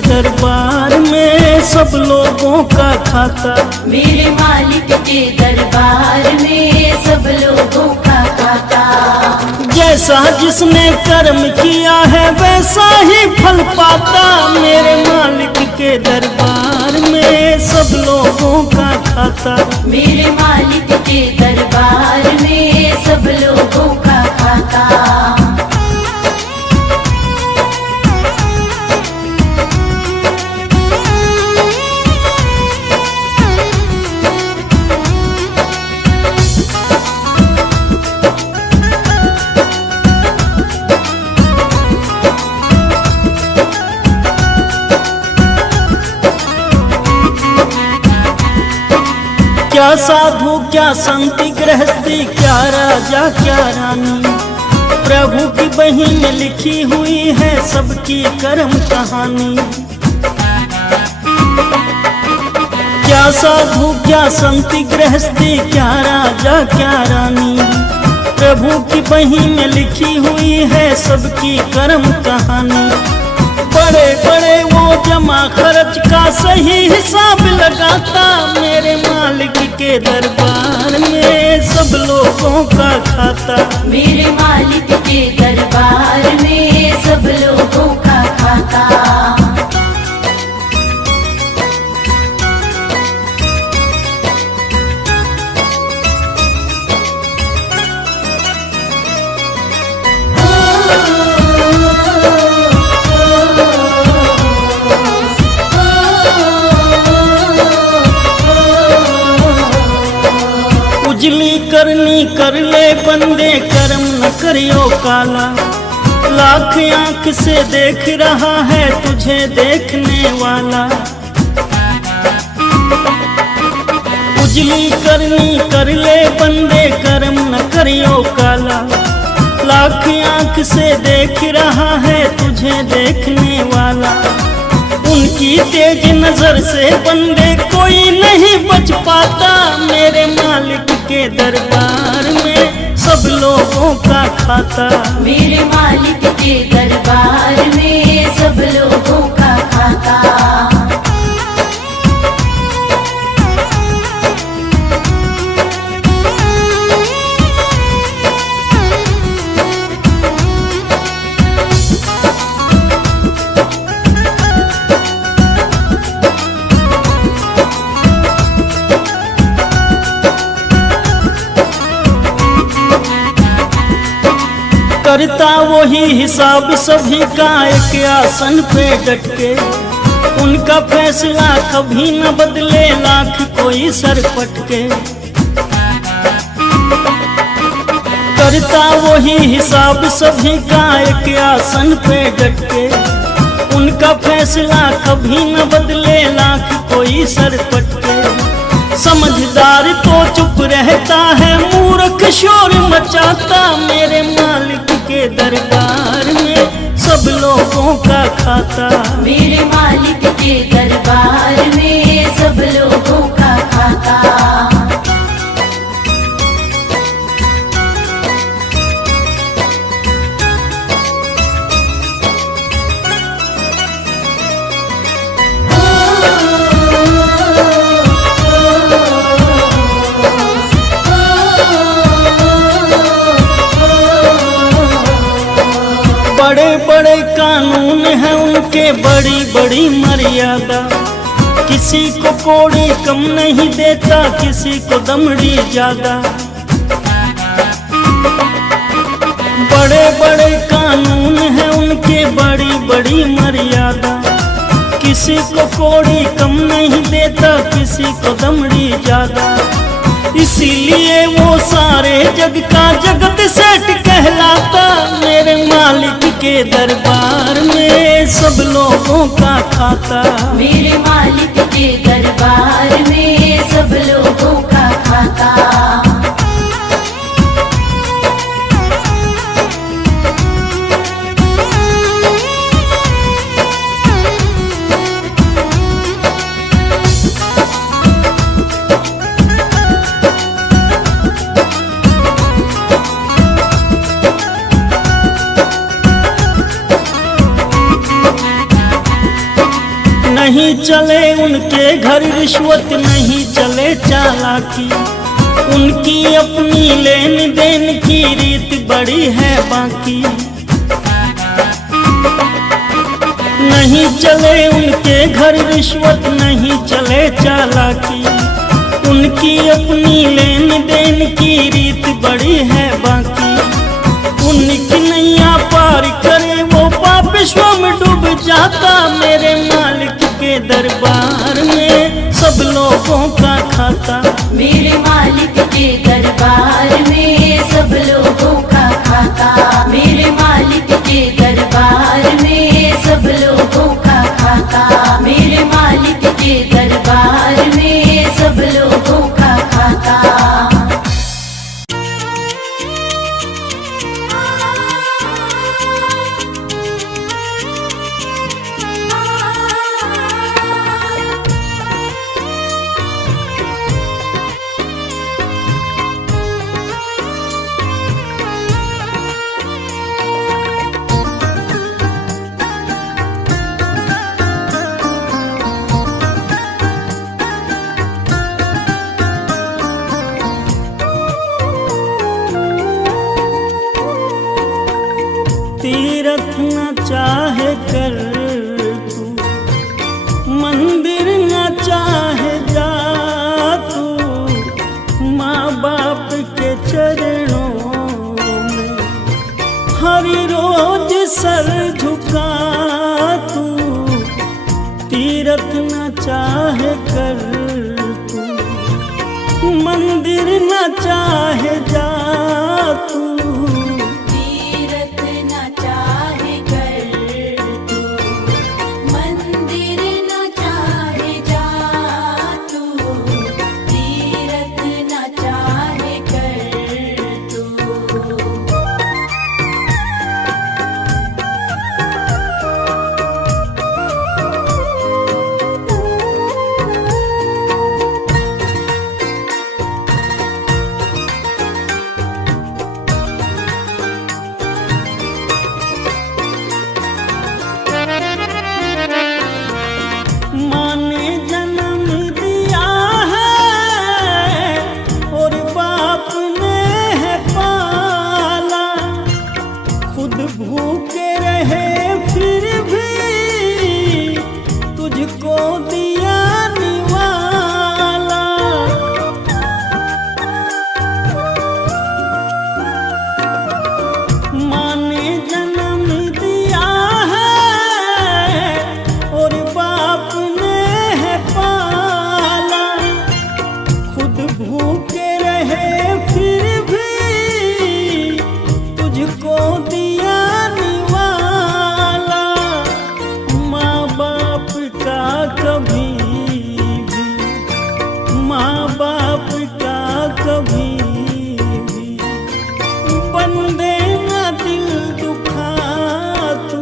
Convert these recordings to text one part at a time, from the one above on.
दरबार में सब लोगों का खाता। मेरे मालिक के दरबार में सब लोगों का खाता। जैसा जिसने कर्म किया है वैसा ही फल पाता। मेरे मालिक के दरबार में सब लोगों का खाता। मेरे मालिक के दरबार में सब लोगों का खाता। क्या साधु क्या संति गृहस्थी, क्या राजा क्या रानी, प्रभु की बही में लिखी हुई है सबकी कर्म कहानी। क्या साधु क्या संति गृहस्थी, क्या राजा क्या रानी, प्रभु की बही में लिखी हुई है सबकी कर्म कहानी। बड़े बड़े वो जमा खर्च का सही हिसाब लगाता। मेरे मालिक के दरबार में सब लोगों का खाता। मेरे मालिक के दरबार में सब लोगों का खाता। उजली करनी कर ले बंदे, कर्म न करियो काला। लाख आंख से देख रहा है तुझे देखने वाला। उजली करनी कर ले बंदे, कर्म न करियो काला। लाख आंख से देख रहा है तुझे देखने वाला। उनकी तेज नजर से बंदे कोई नहीं बच पाता। मेरे मालिक के दरबार में सब लोगों का खाता। मेरे मालिक के दरबार में सब लोगों का खाता। करता वही हिसाब सभी का एक आसन पे डट के। उनका फैसला कभी न बदले लाख कोई सर पटके। करता वही हिसाब सभी का एक आसन पे डट के। उनका फैसला कभी न बदले लाख कोई सर पटके। समझदार तो चुप रहता है, मूर्ख शोर मचाता। मेरे मालिक के दरबार में सब लोगों का खाता। मेरे मालिक के दरबार में सब लोगों का खाता। बड़े बड़े कानून हैं उनके, बड़ी बड़ी मर्यादा। किसी को कोड़ी कम नहीं देता, किसी को दमड़ी ज्यादा। बड़े बड़े कानून हैं उनके, बड़ी बड़ी मर्यादा। किसी को कोड़ी कम नहीं देता, किसी को दमड़ी ज्यादा। इसीलिए वो सारे जग का जगत सेठ कहलाता। मेरे मालिक के दरबार में सब लोगों का खाता। मेरे मालिक के दरबार में सब लोगों का खाता। चले उनके घर रिश्वत, नहीं चले चालाकी। उनकी अपनी लेन देन की रीत बड़ी है बाकी। नहीं चले उनके घर रिश्वत, नहीं चले चालाकी। उनकी अपनी लेन देन की रीत बड़ी है बाकी। उनकी नैया पार करे वो पाप विश्व में डूब जाता। मेरे मालिक के दरबार में सब लोगों का खाता। मेरे मालिक के दरबार में सब लोगों का खाता। मेरे मालिक के दरबार में सब लोगों का खाता। मेरे मालिक के दरबार में सब लोगों का खाता। तीरथ न चाहे कर तू, मंदिर न चाहे जा तू। माँ बाप के चरणों में हर रोज सर झुका तू। तीरथ न चाहे कर तू, मंदिर न चाहे जा तू। भूखे रहे फिर भी तुझको दिया निवाला। माँ ने जन्म दिया है और बाप ने है पाला। खुद भूखे रहे फिर भी तुझको दिया निवाला। माँ बाप का कभी भी, माँ बाप का कभी भी बंदे ना दिल दुखा तू।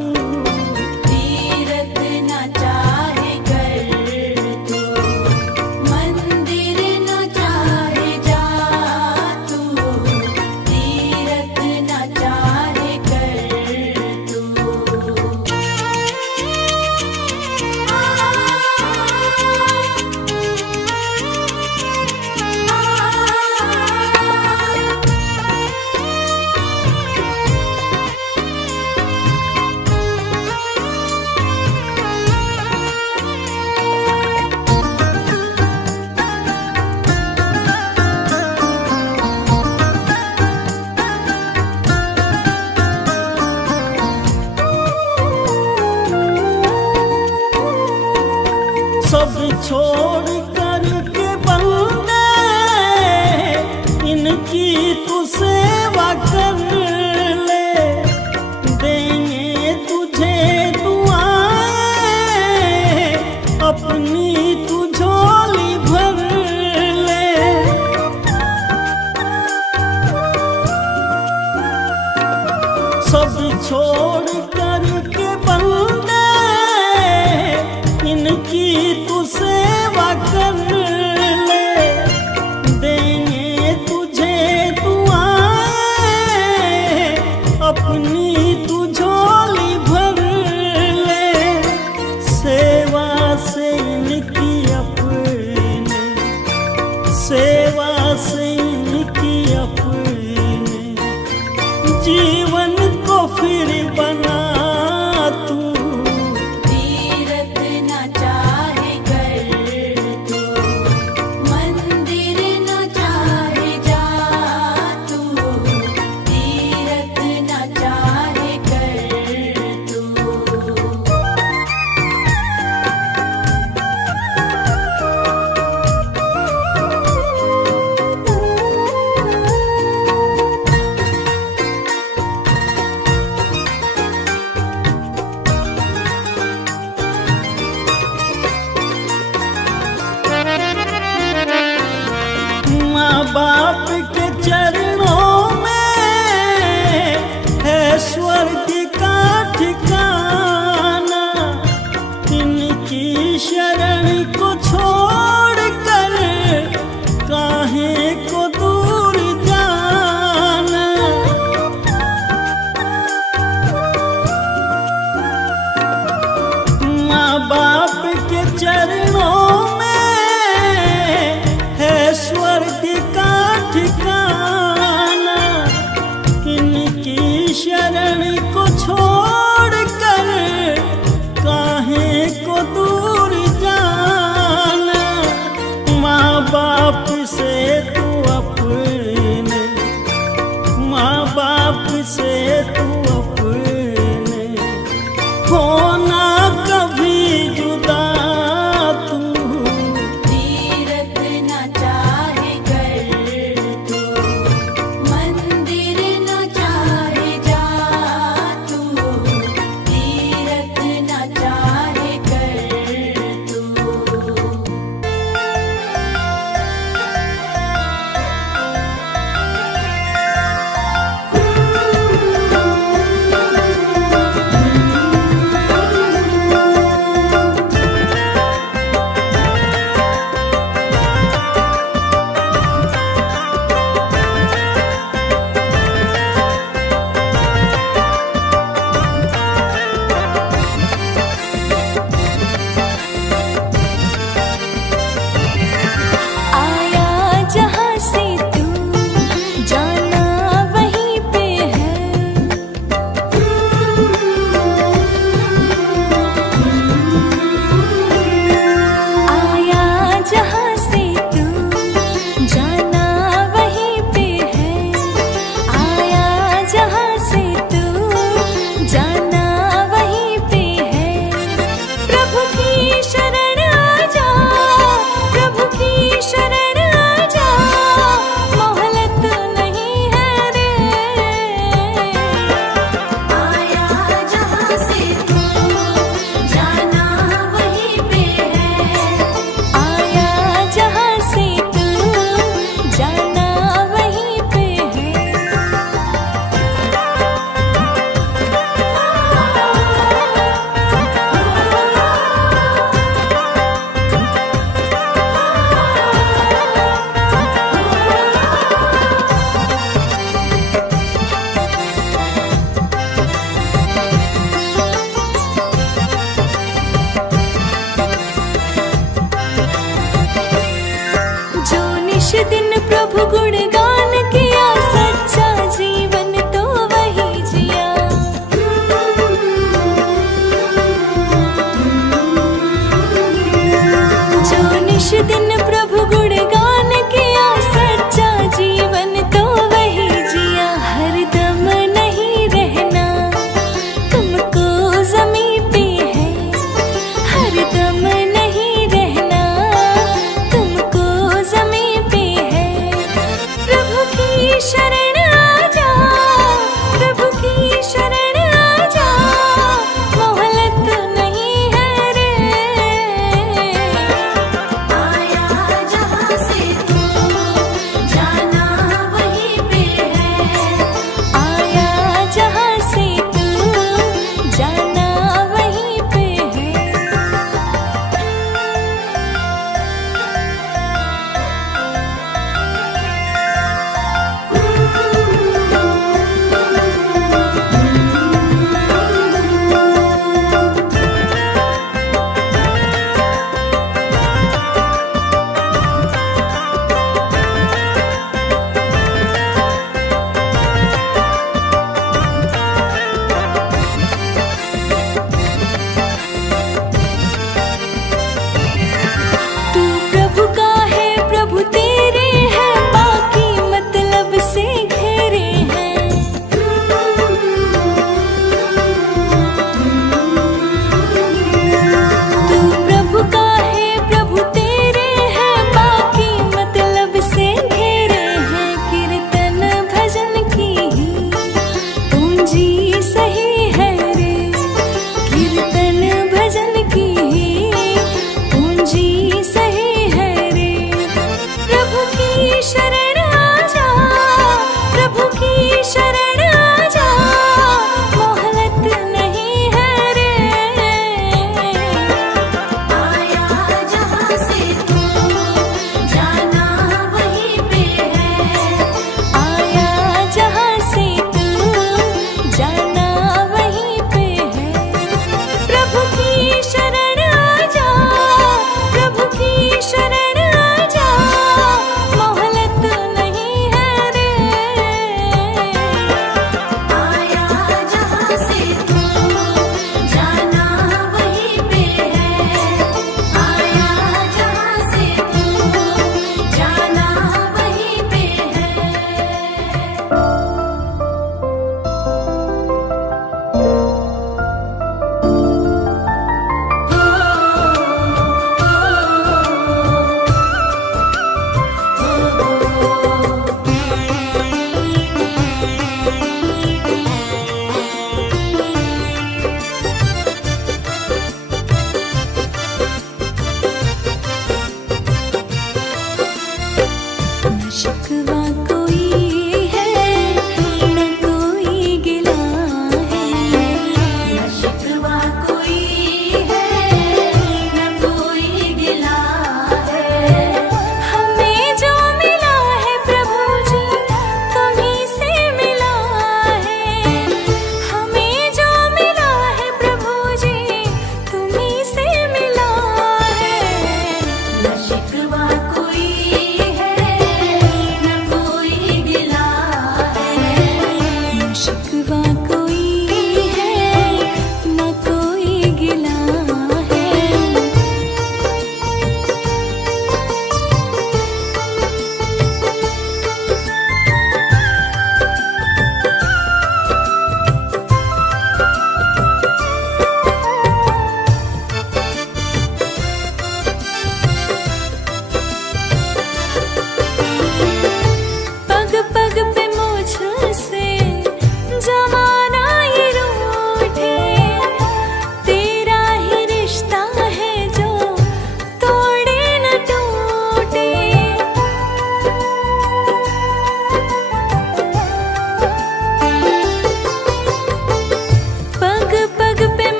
तीरथ न चाहे कर तू, मंदिर न चाहे जा तू। तीरथ न चाहे कर तू। सब छोड़ कर के बंदे इनकी तू सेवा कर ले। देंगे तुझे दुआएं अपनी तू झोली भर ले। सब छोड़ कर के बंदे इनकी तू सेवा कर ले। देंगे तुझे दुआएं अपनी तू झोली भर ले। सेवा से जीवन को फिर बना तू। तीरथ न चाहे कर तू, मंदिर न चाहे जा तू, तीरथ न चाहे कर तू। माँ बाप के चरणों में है स्वर्ग का ठिकाना, इनकी शरण को छोड़ कर काहे को दूर जाना। माँ बाप के चरणों में है स्वर्ग का ठिकाना, इनकी शरण को छोड़ कर काहे को दूर जाना। माँ बाप से तू अपने, माँ बाप से तू अपने होना कभी जुदा तू। तीरथ न चाहे कर तू, मंदिर न चाहे जा तू, तीरथ न चाहे कर तू।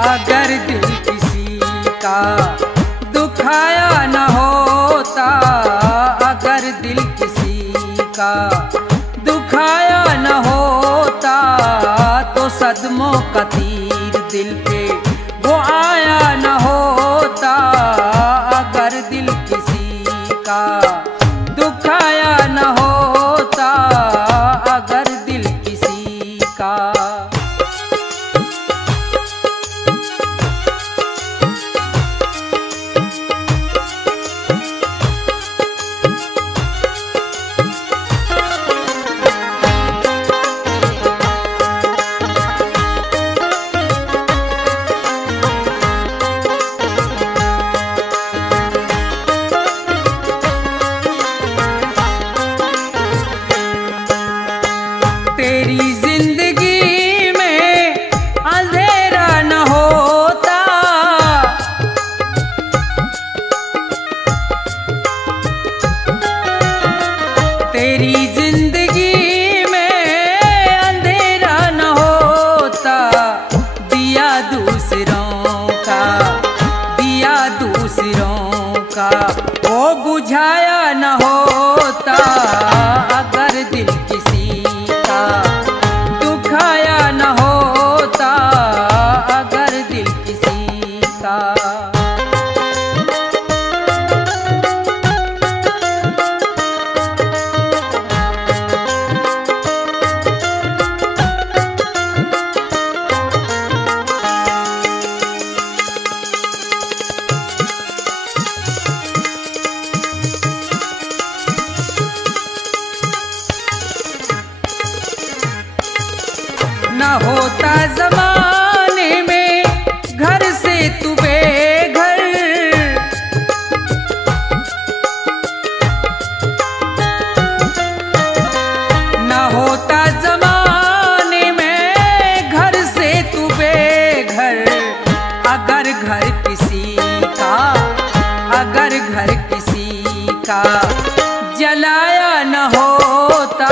अगर दिल किसी का दुखाया न होता, अगर दिल किसी का दुखाया न होता, तो सदमों का तीर दिल पे वो आया न होता। अगर दिल किसी का दुखाया न होता, अगर दिल किसी का। तेरी जिंदगी में अंधेरा न होता, तेरी जिंदगी में अंधेरा न होता। दिया दूसरों का, दिया दूसरों का वो बुझाया न होता। अगर दिल किसी का दुखाया न होता, अगर दिल किसी का। न होता जमाने में घर से तू बेघर, न होता जमाने में घर से तू बेघर। अगर घर किसी का, अगर घर किसी का जलाया न होता,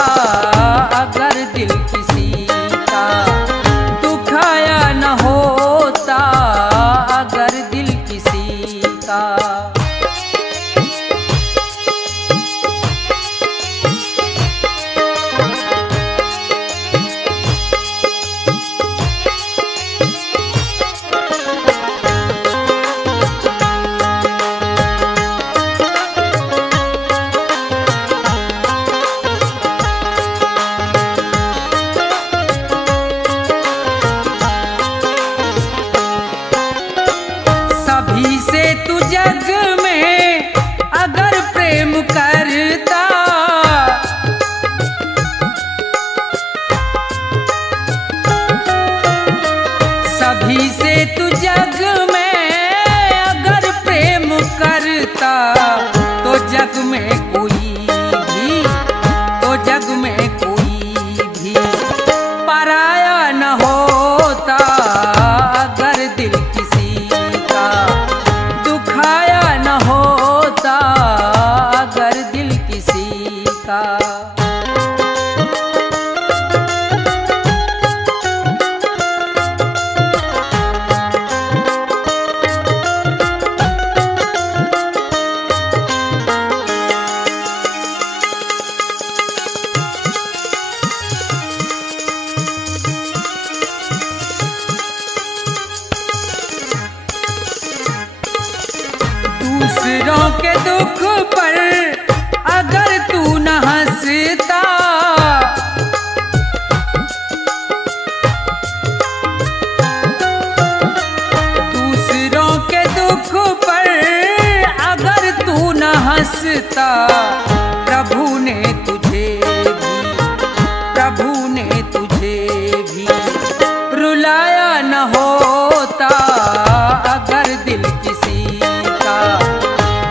अगर दिल किसी का दुखाया न होता, अगर दिल किसी का। सभी से तू जग में अगर प्रेम करता, सभी से तू जग में अगर प्रेम करता, तो जग में कोई भी, तो जग में कोई भी पराया न होता। अगर दिल किसी का दुखाया न होता, अगर दिल किसी का। दूसरों के दुख पर अगर तू न हंसता, दूसरों के दुख पर अगर तू न हंसता, प्रभु ने तुझे भी, प्रभु ने तुझे भी रुलाया न होता। अगर दिल किसी का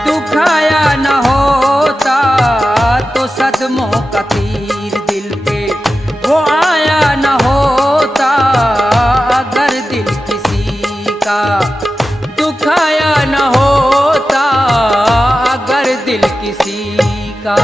दुखाया न होता, तो सदमों का तीर दिल पे वो आया न होता। अगर दिल किसी का दुखाया न होता, अगर दिल किसी का।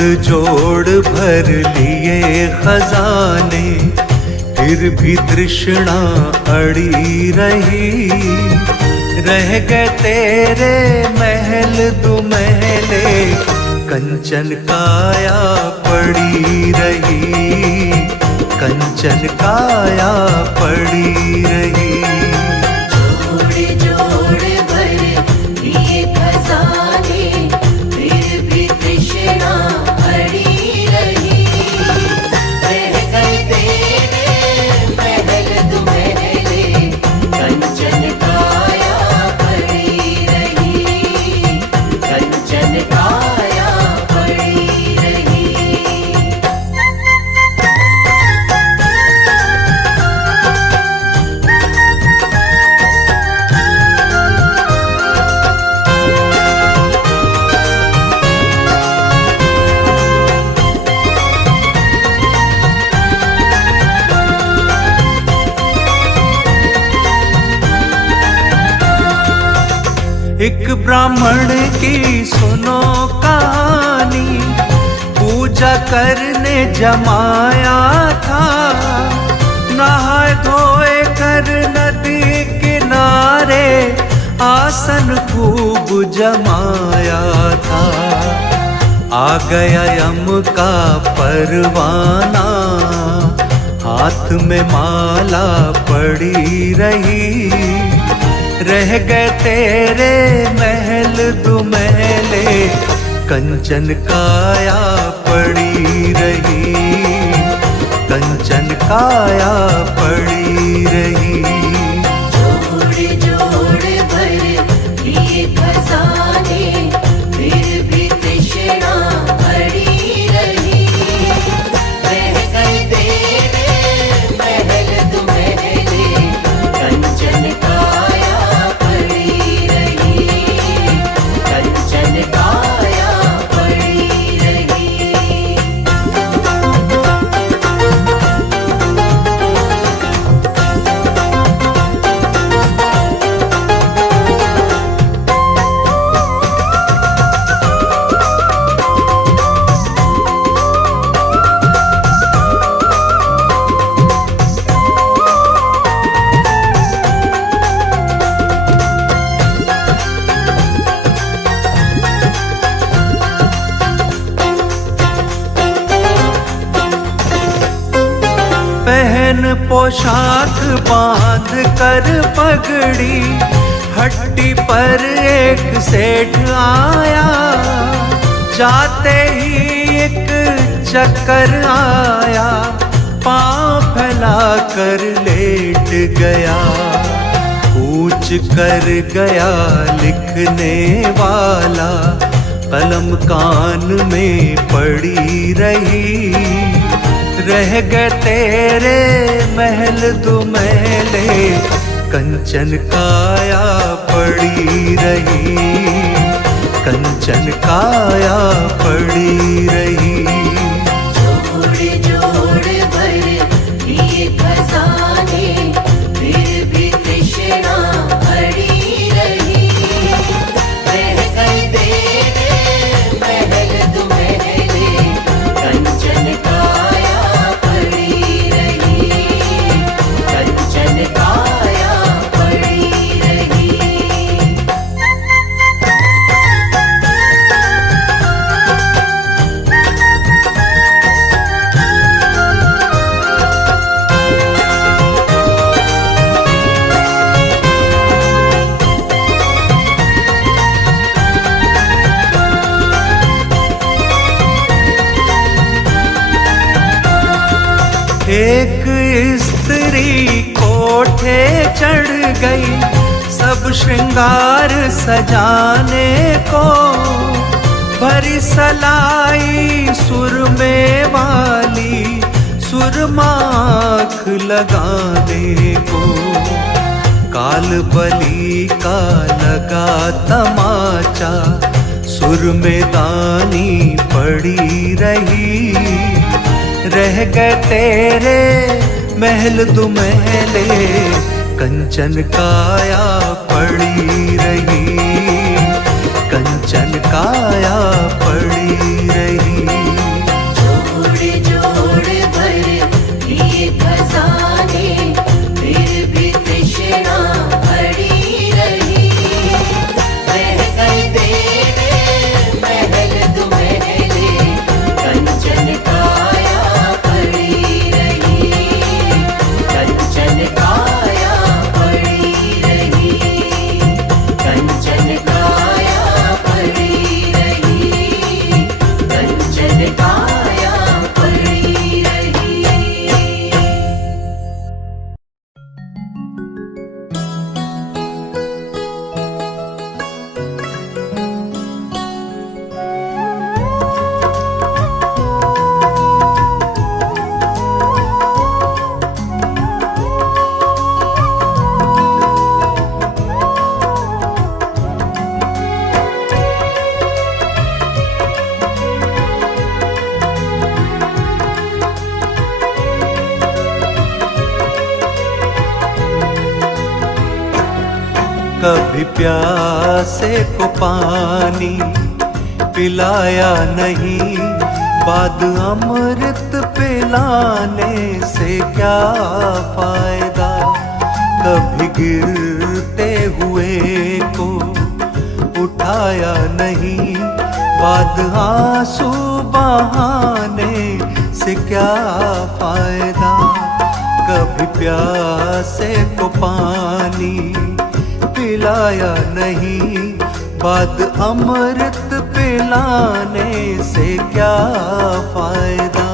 जोड़ भर लिए खजाने, फिर भी तृष्णा अड़ी रही। रह गए तेरे महल दुमहले, कंचन काया पड़ी रही, कंचन काया पड़ी रही। जोड़ जोड़ भर लिए खजाने, फिर भी तृष्णा अड़ी रही। रह गए तेरे महल दुमहले, कंचन काया पड़ी रही, कंचन काया पड़ी रही। एक ब्राह्मण की सुनो कहानी, पूजा करने जमाया था। नहाए धोए कर नदी किनारे, आसन खूब जमाया था। आ गया यम का परवाना, हाथ में माला पड़ी रही। रह गए तेरे महल दुमहले, कंचन काया पड़ी रही, कंचन काया पड़ी रही। जोड़ जोड़ भर लिए खजाने, फिर भी तृष्णा अड़ी रही। रह गए तेरे महल दुमहले, कंचन काया पड़ी रही, कंचन काया पड़ी रही। पहन पोशाक बांध कर पगड़ी, हट्टी पर एक सेठ आया। जाते ही एक चक्कर आया, पाँव फैला कर लेट गया। पूछ कर गया लिखने वाला, कलम कान में पड़ी रही। रह गए तेरे महल दुमहले, कंचन काया पड़ी रही, कंचन काया पड़ी रही। जोड़ जोड़ भर लिए खजाने, फिर भी तृष्णा अड़ी रही। रह गए तेरे महल दुमहले, कंचन काया पड़ी रही, कंचन काया पड़ी रही। एक स्त्री कोठे चढ़ गई, सब श्रृंगार सजाने को। भरी सलाई सुरमे वाली, सुरमाख लगाने को। काल बलि का लगा तमाचा, सुर में दानी पड़ी रही। रह गए तेरे महल दुमहले, कंचन काया पड़ी रही, कंचन काया पड़ी रही। कभी प्यासे को पानी पिलाया नहीं, बाद अमृत पिलाने से क्या फायदा। कभी गिरते हुए को उठाया नहीं, बाद आंसू बहाने से क्या फायदा। कभी प्यासे को पानी पिलाया नहीं, बाद अमृत पिलाने से क्या फायदा।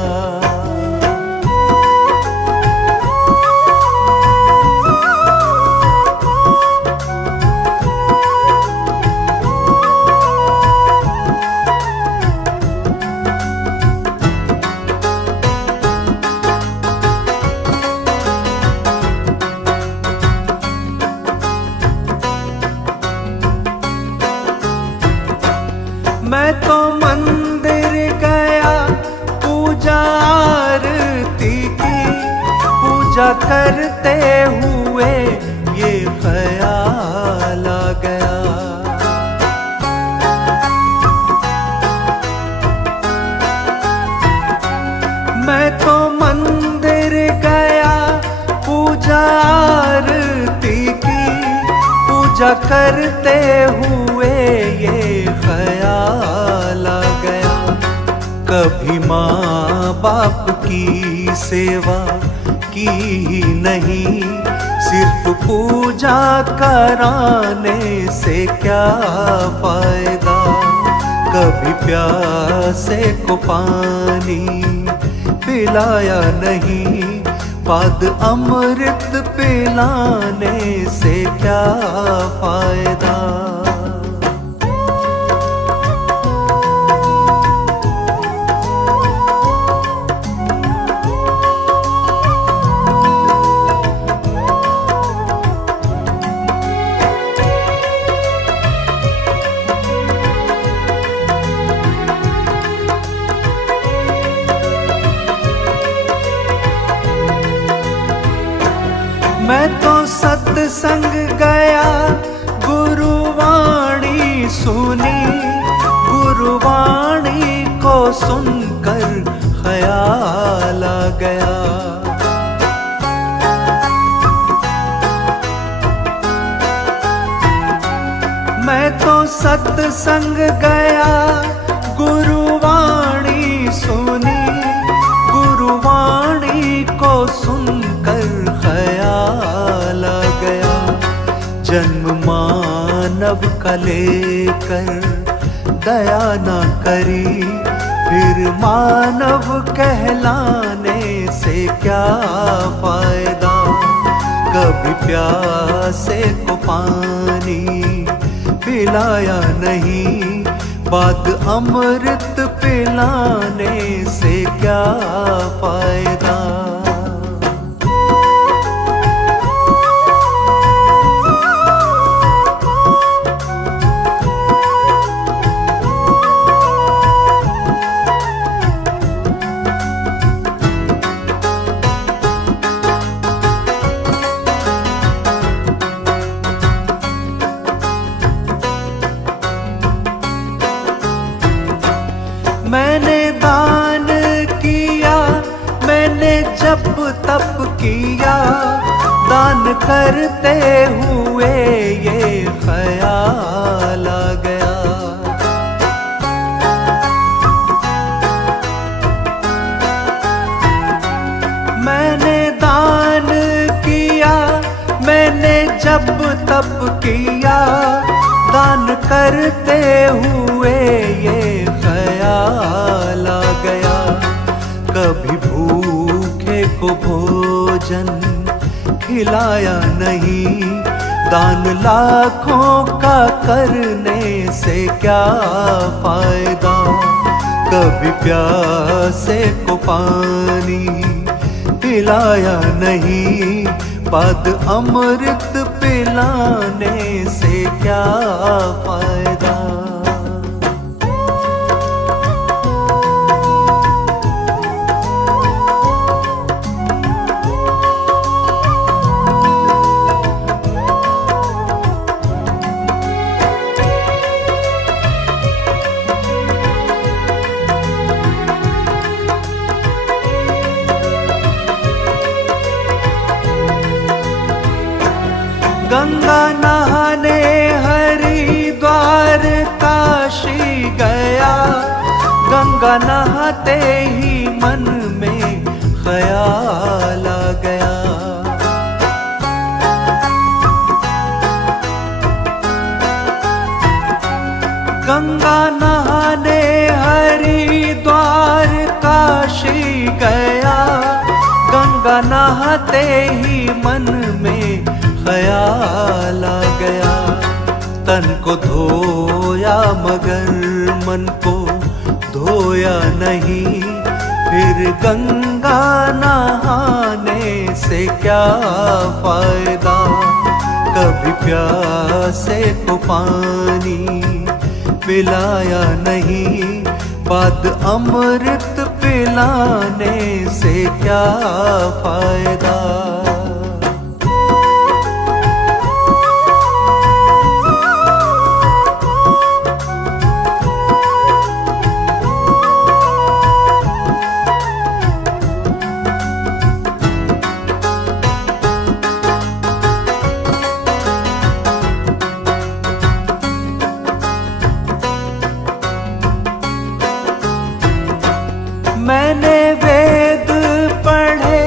मैं तो मंदिर गया पूजा आरती की, पूजा करते हुए ये ख्याल आ गया। मैं तो मंदिर गया पूजा आरती की, पूजा करते हुए ये ख्याल आ गया। कभी माँ बाप की सेवा की ही नहीं, सिर्फ पूजा कराने से क्या फायदा। कभी प्यासे को पानी पिलाया नहीं, बाद अमृत पिलाने से क्या फायदा। मैं तो सत्संग गया गुरुवाणी सुनी, गुरुवाणी को सुनकर ख्याल आ गया। मैं तो सत्संग गया गुरुवाणी सुनी, गुरुवाणी को सुनकर ख्याल आ गया। जन्म मानव का लेकर दया न करी, फिर मानव कहलाने से क्या फायदा। कभी प्यासे को पानी पिलाया नहीं, बाद अमृत पिलाने से क्या फायदा। मैंने दान किया, मैंने जप तप किया, दान करते हुए ये ख्याल आ गया। मैंने दान किया, मैंने जप तप किया, दान करते हुए ये ख्याल आ गया। कभी भूखे को भोजन खिलाया नहीं, दान लाखों का करने से क्या फायदा। कभी प्यासे को पानी पिलाया नहीं, बाद अमृत पिलाने से क्या फायदा। नहाने हरिद्वार काशी गया, गंगा नहाते ही मन में ख्याल आ गया। गंगा नहाने हरिद्वार काशी गया, गंगा नहाते ही मन में ख्याल आ गया। तन को धोया मगर मन को धोया नहीं, फिर गंगा नहाने से क्या फायदा। कभी प्यासे को पानी पिलाया नहीं, बाद अमृत पिलाने से क्या फायदा। मैंने वेद पढ़े,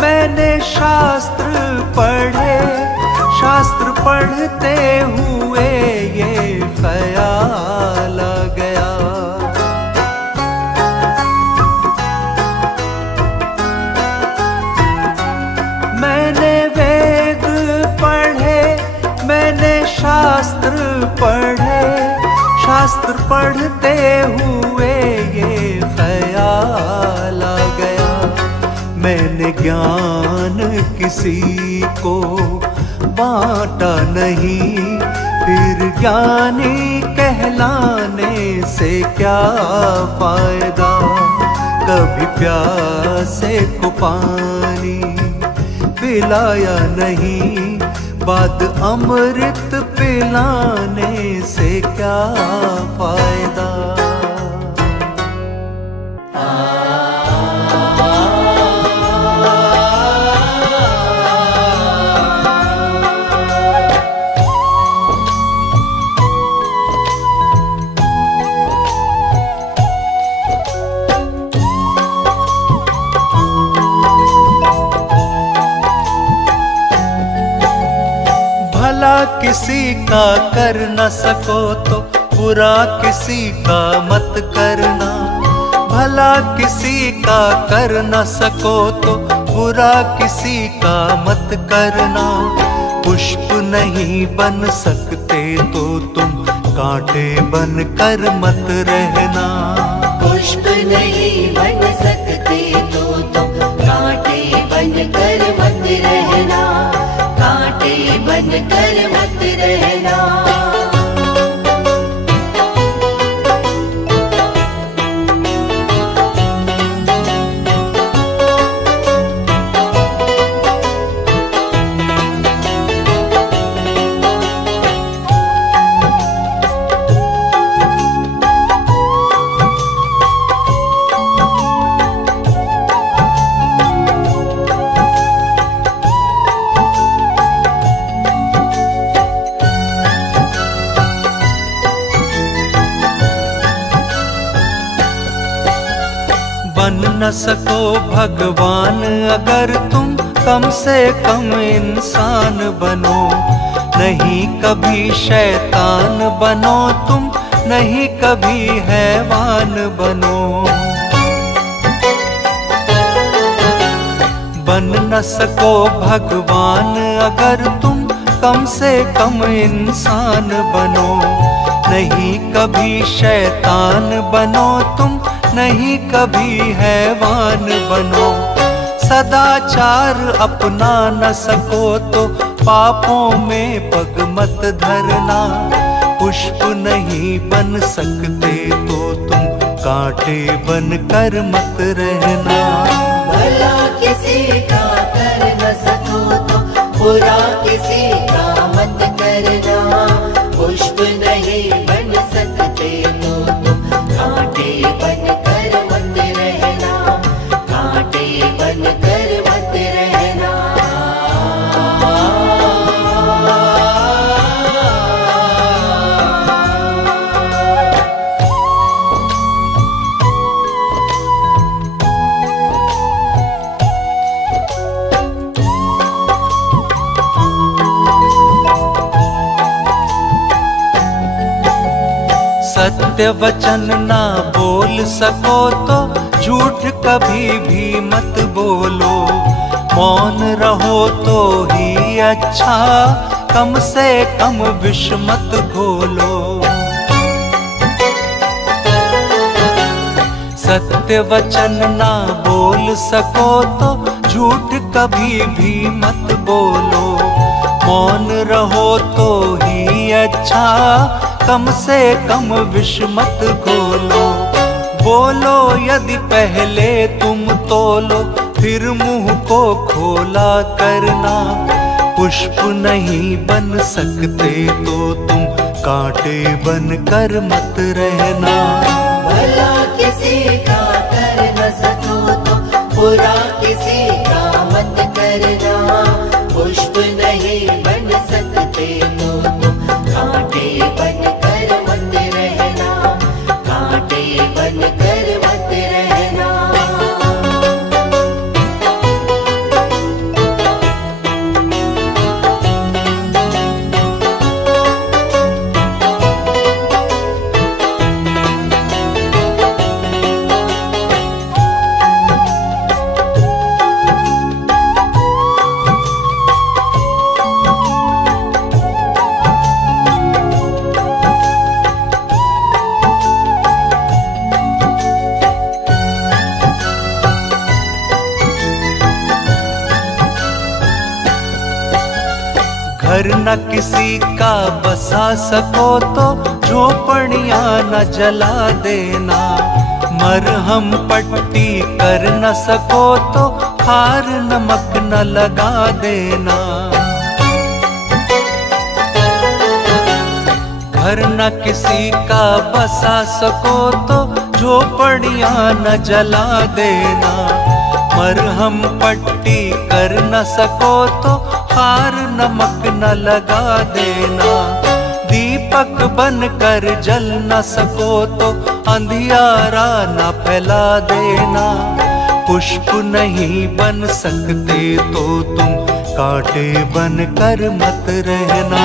मैंने शास्त्र पढ़े, शास्त्र पढ़ते हुए ये ख्याल आ गया। मैंने वेद पढ़े, मैंने शास्त्र पढ़े, शास्त्र पढ़ते हुए ये ख्याल आ गया। मैंने ज्ञान किसी को बांटा नहीं, फिर ज्ञानी कहलाने से क्या फायदा। कभी प्यासे को पानी पिलाया नहीं, बाद अमृत पिलाने से क्या फायदा। भला किसी का कर न सको तो बुरा किसी का मत करना। भला किसी का कर न सको तो बुरा किसी का मत करना। पुष्प नहीं बन सकते तो तुम कांटे बन कर मत रहना। पुष्प नहीं बन सकते तो तुम कांटे बन कर मत रहना, कांटे बन कर मत रहना। बन न सको भगवान अगर तुम कम से कम इंसान बनो। नहीं कभी शैतान बनो तुम, नहीं कभी हैवान बनो। बन न सको भगवान अगर तुम कम से कम इंसान बनो। नहीं कभी शैतान बनो तुम, नहीं कभी हैवान बनो। सदाचार अपना न सको तो पापों में पग मत धरना। पुष्प नहीं बन सकते तो तुम कांटे बन कर मत रहना। भला किसी का कर न सको तो बुरा किसी का मत करना। पुष्प नहीं बन सकते तो तुम कांटे बन कर मत रहना, कांटे बन कर मत रहना। सत्य वचन ना बोल सको तो झूठ कभी भी मत बोलो। मौन रहो तो ही अच्छा, कम से कम विष मत घोलो। सत्य वचन ना बोल सको तो झूठ कभी भी मत बोलो। मौन रहो तो ही अच्छा, कम से कम विष मत घोलो। बोलो यदि पहले तुम तोलो, फिर मुंह को खोला करना। पुष्प नहीं बन सकते तो तुम कांटे बन कर मत रहना। भला किसी का कर न सको तो बुरा किसी का मत करना। पुष्प नहीं बन सकते तो तुम कांटे बन कर मत रहना। कांटे बन कर मत रहना। घर न किसी का बसा सको तो झोपड़ियां न जला देना। मरहम पट्टी कर न सको तो खार नमक न लगा देना। घर न किसी का बसा सको तो झोपड़ियां न जला देना। मरहम पट्टी कर न सको तो खार नमक न लगा देना। दीपक बन कर जल न सको तो अंधियारा न फैला देना। पुष्प नहीं बन सकते तो तुम कांटे बन कर मत रहना।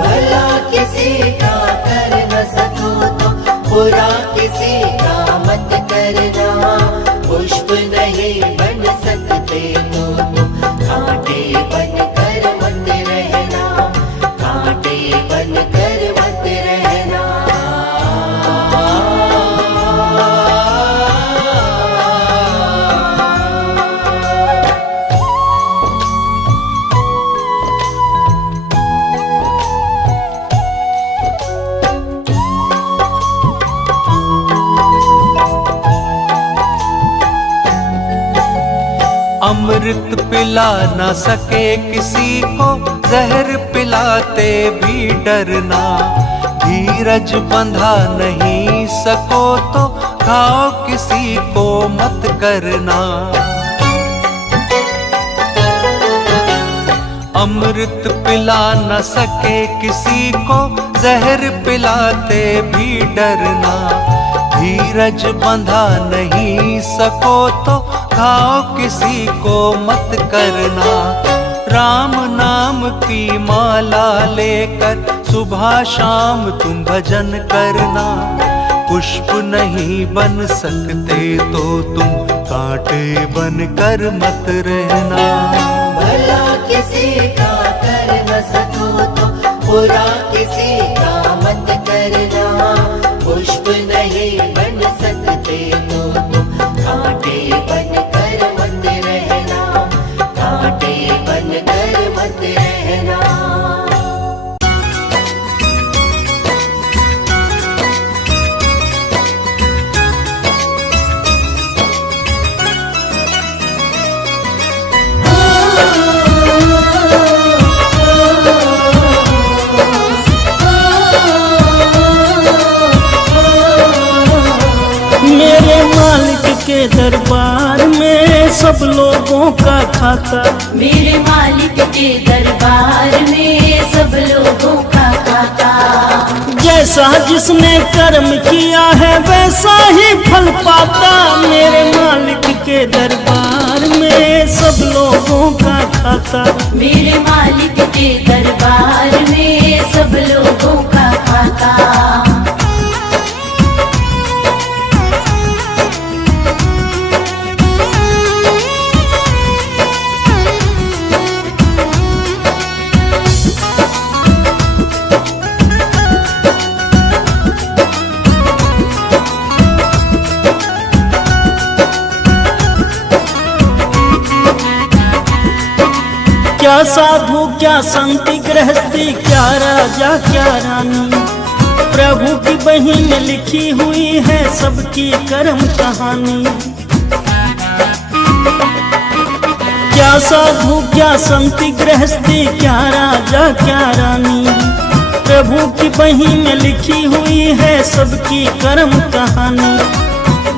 भला किसी का कर न सको तो बुरा किसी का मत करना। पुष्प नहीं बन सकते तो तुम कांटे बन कर मत रहना। कांटे बन कर मत रहना। अमृत पिला न सके किसी को, जहर पिलाते भी डरना। धीरज बंधा नहीं सको तो घाव किसी को मत करना। अमृत पिला न सके किसी को, जहर पिलाते भी डरना। धीरज बंधा नहीं सको तो घाव किसी को मत करना। राम नाम की माला लेकर सुबह शाम तुम भजन करना। पुष्प नहीं बन सकते तो तुम कांटे बन कर मत रहना। भला किसी का कर न सको तो बुरा किसी का मत करना। पुष्प नहीं बन सकते तो तुम कांटे बन कर मत रहना। कांटे बन कर मत रहना। मेरे मालिक के दरबार में सब लोगों का खाता। मेरे मालिक के दरबार में सब लोगों का खाता। जैसा जिसने कर्म किया है वैसा ही फल पाता। मेरे मालिक के दरबार में सब लोगों का खाता। मेरे मालिक के दरबार में सब लोगों का खाता। क्या साधु क्या संत गृहस्थी, क्या राजा क्या रानी, प्रभु की बही में लिखी हुई है सबकी कर्म कहानी। क्या साधु क्या संत गृहस्थी, क्या राजा क्या रानी, प्रभु की बही में लिखी हुई है सबकी कर्म कहानी।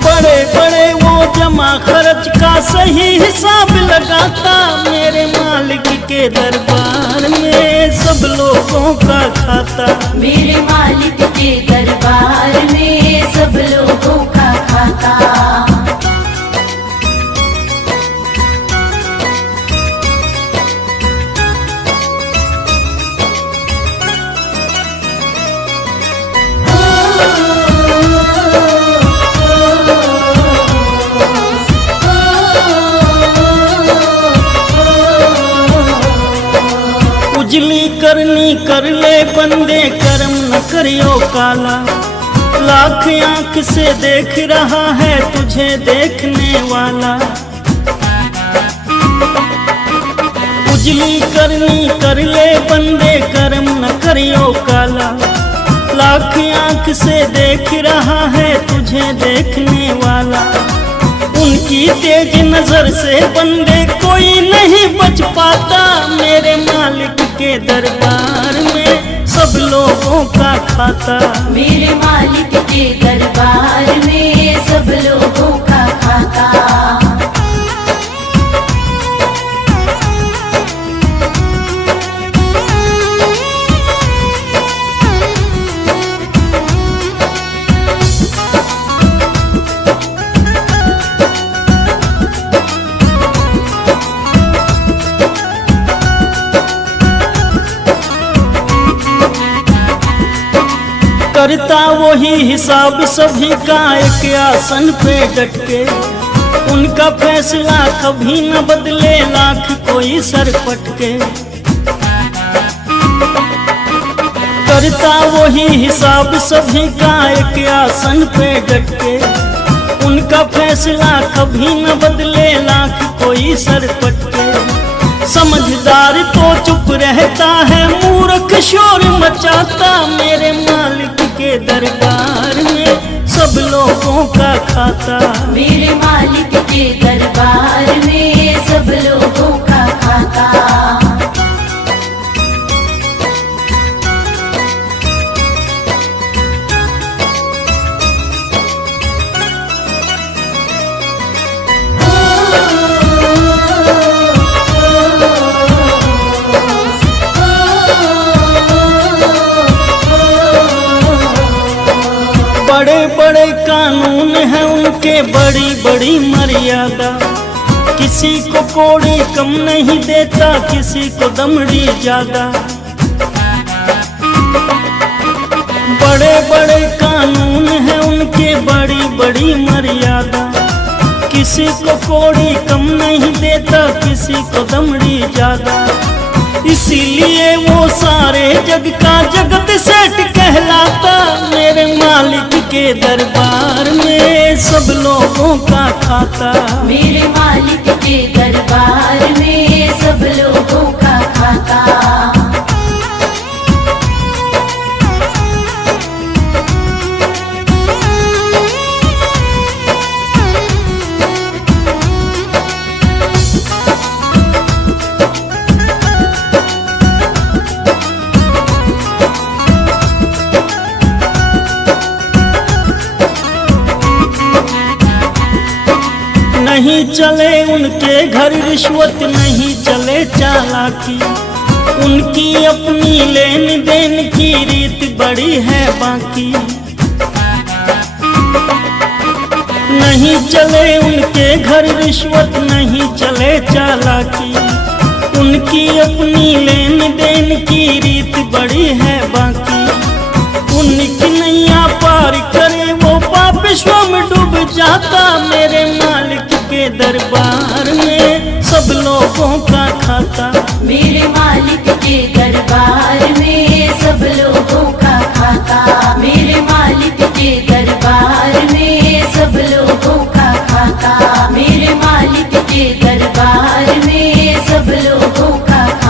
बड़े बड़े वो जमा खर्च का सही हिसाब लगाता, मेरे मालिक के दरबार में सब लोगों का खाता। मेरे मालिक के दरबार में सब लोगों का खाता। उजली करनी कर ले बंदे, कर्म न करियो काला। लाख आंख से देख रहा है तुझे देखने वाला। उजली करनी कर ले बंदे, कर्म न करियो काला। लाख आंख से देख रहा है तुझे देखने वाला। उनकी तेज नजर से बंदे कोई नहीं बच पाता, मेरे मालिक के दरबार में सब लोगों का खाता। मेरे मालिक के दरबार में सब लोगों का खाता। करता वही हिसाब सभी का एक आसन पे डट के। उनका फैसला कभी न बदले, लाख कोई सर पटके। करता वही हिसाब सभी का एक आसन पे डट के। उनका फैसला कभी न बदले, लाख कोई सर पटके। समझदार तो चुप रहता है, मूर्ख शोर मचाता, मेरे मालिक के दरबार में सब लोगों का खाता। मेरे मालिक के दरबार में सब लोगों का खाता। बड़े बड़े कानून हैं उनके, बड़ी बड़ी मर्यादा। किसी को कोड़ी कम नहीं देता, किसी को दमड़ी ज्यादा। बड़े बड़े कानून हैं उनके, बड़ी बड़ी मर्यादा। किसी को कोड़ी कम नहीं देता, किसी को दमड़ी ज्यादा। इसीलिए वो सारे जग का जगत सेठ कहलाता, मेरे मालिक के दरबार में सब लोगों का खाता। मेरे मालिक के दरबार में सब लोगों का खाता। नहीं चले उनके घर रिश्वत, नहीं चले चालाकी। उनकी अपनी लेन देन की रीत बड़ी है बाकी। नहीं चले उनके घर रिश्वत, नहीं चले चालाकी। उनकी अपनी लेन देन की रीत बड़ी है बाकी। उनकी नैया पार करे वो पाप विश्व में डूब जाता, मेरे मालिक के दरबार में सब लोगों का खाता। मेरे मालिक के दरबार में सब लोगों का खाता। मेरे मालिक के दरबार में सब लोगों का खाता। मेरे मालिक के दरबार में सब लोगों का खाता।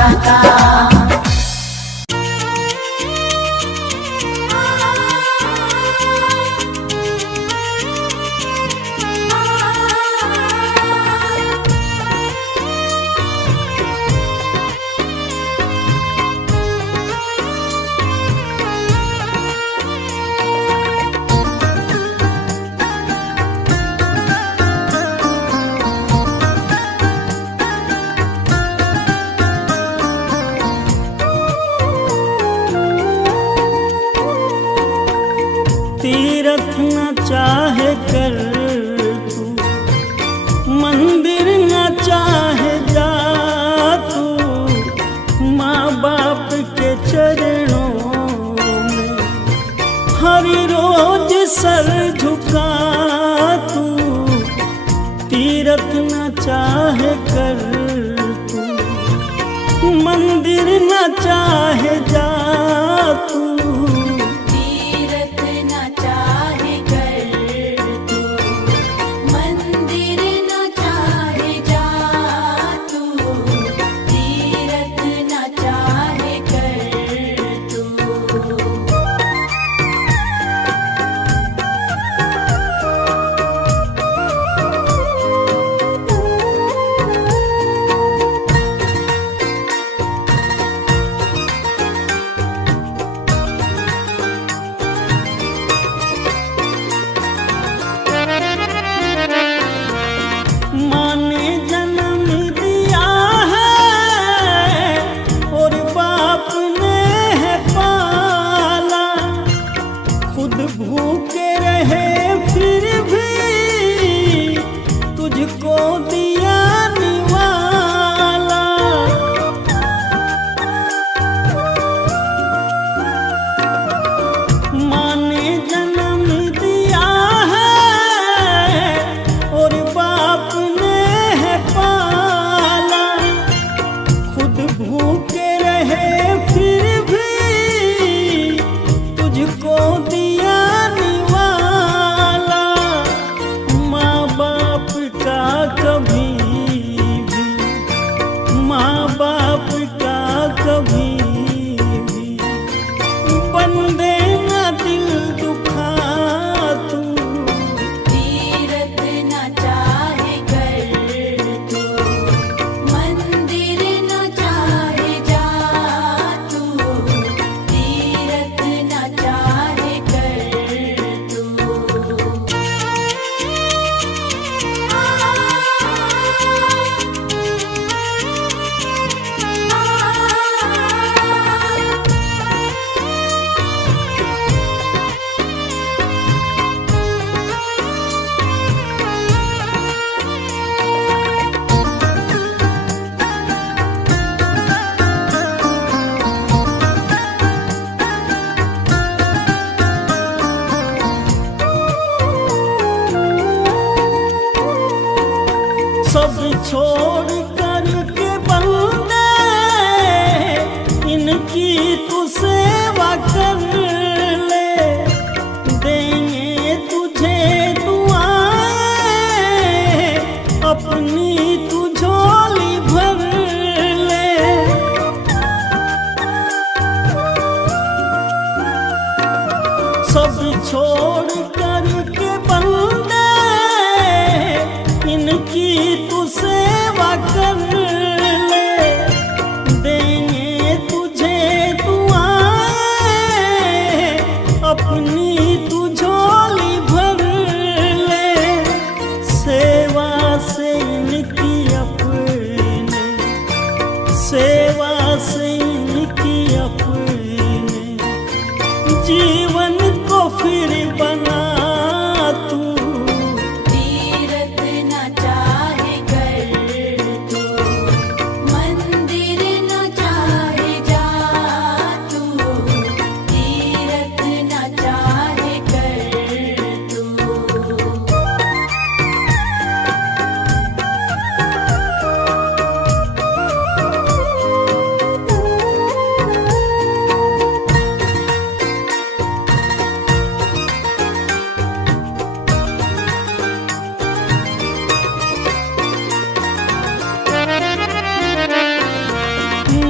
न चाहे कर तू, मंदिर न चाहे जा तू, माँ बाप के चरणों में हर रोज सर झुका तू, तीरथ न चाहे कर तू, मंदिर न चाहे जा तू, तीरथ न चाहे कर तू, मंदिर न चाहे जा तू, तीरथ न चाहे कर तू। माँ ने जन्म दिया है और बाप ने है पाला, खुद भूखे रहे फिर भी तुझको दिया निवाला। माँ ने जन्म दिया है और बाप ने है पाला, खुद भूखे रहे फिर भी तुझको दिया निवाला। माँ बाप का कभी भी, माँ बाप का कभी भी बंदे न दिल दुखा तू, तीरथ न चाहे कर तू, मंदिर न चाहे जा तू, तीरथ न चाहे कर तू। सब छोड़ कर के बंदे इनकी तू सेवा कर ले, देंगे तुझे दुआएं अपनी तू झोली भर ले। सब छोड़ कर के बंदे इनकी तू सेवा कर ले, देंगे तुझे दुआएं अपनी तू झोली भर ले। सेवा से इनकी अपने, सेवा से इनकी अपने जीवन को फिर बना तू, तीरथ न चाहे कर तू, मंदिर न चाहे जा तू, तीरथ न चाहे कर तू।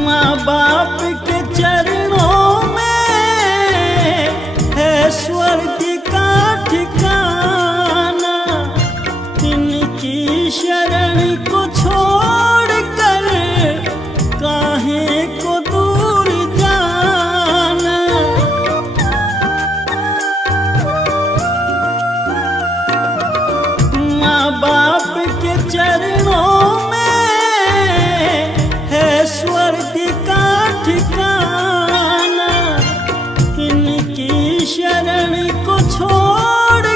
माँ बाप के चरणों में है स्वर्ग का ठिकाना, इनकी शरण को छोड़ कर काहे को दूर जाना। माँ बाप के चरणों में है स्वर्ग का ठिकाना, इनकी शरण को छोड़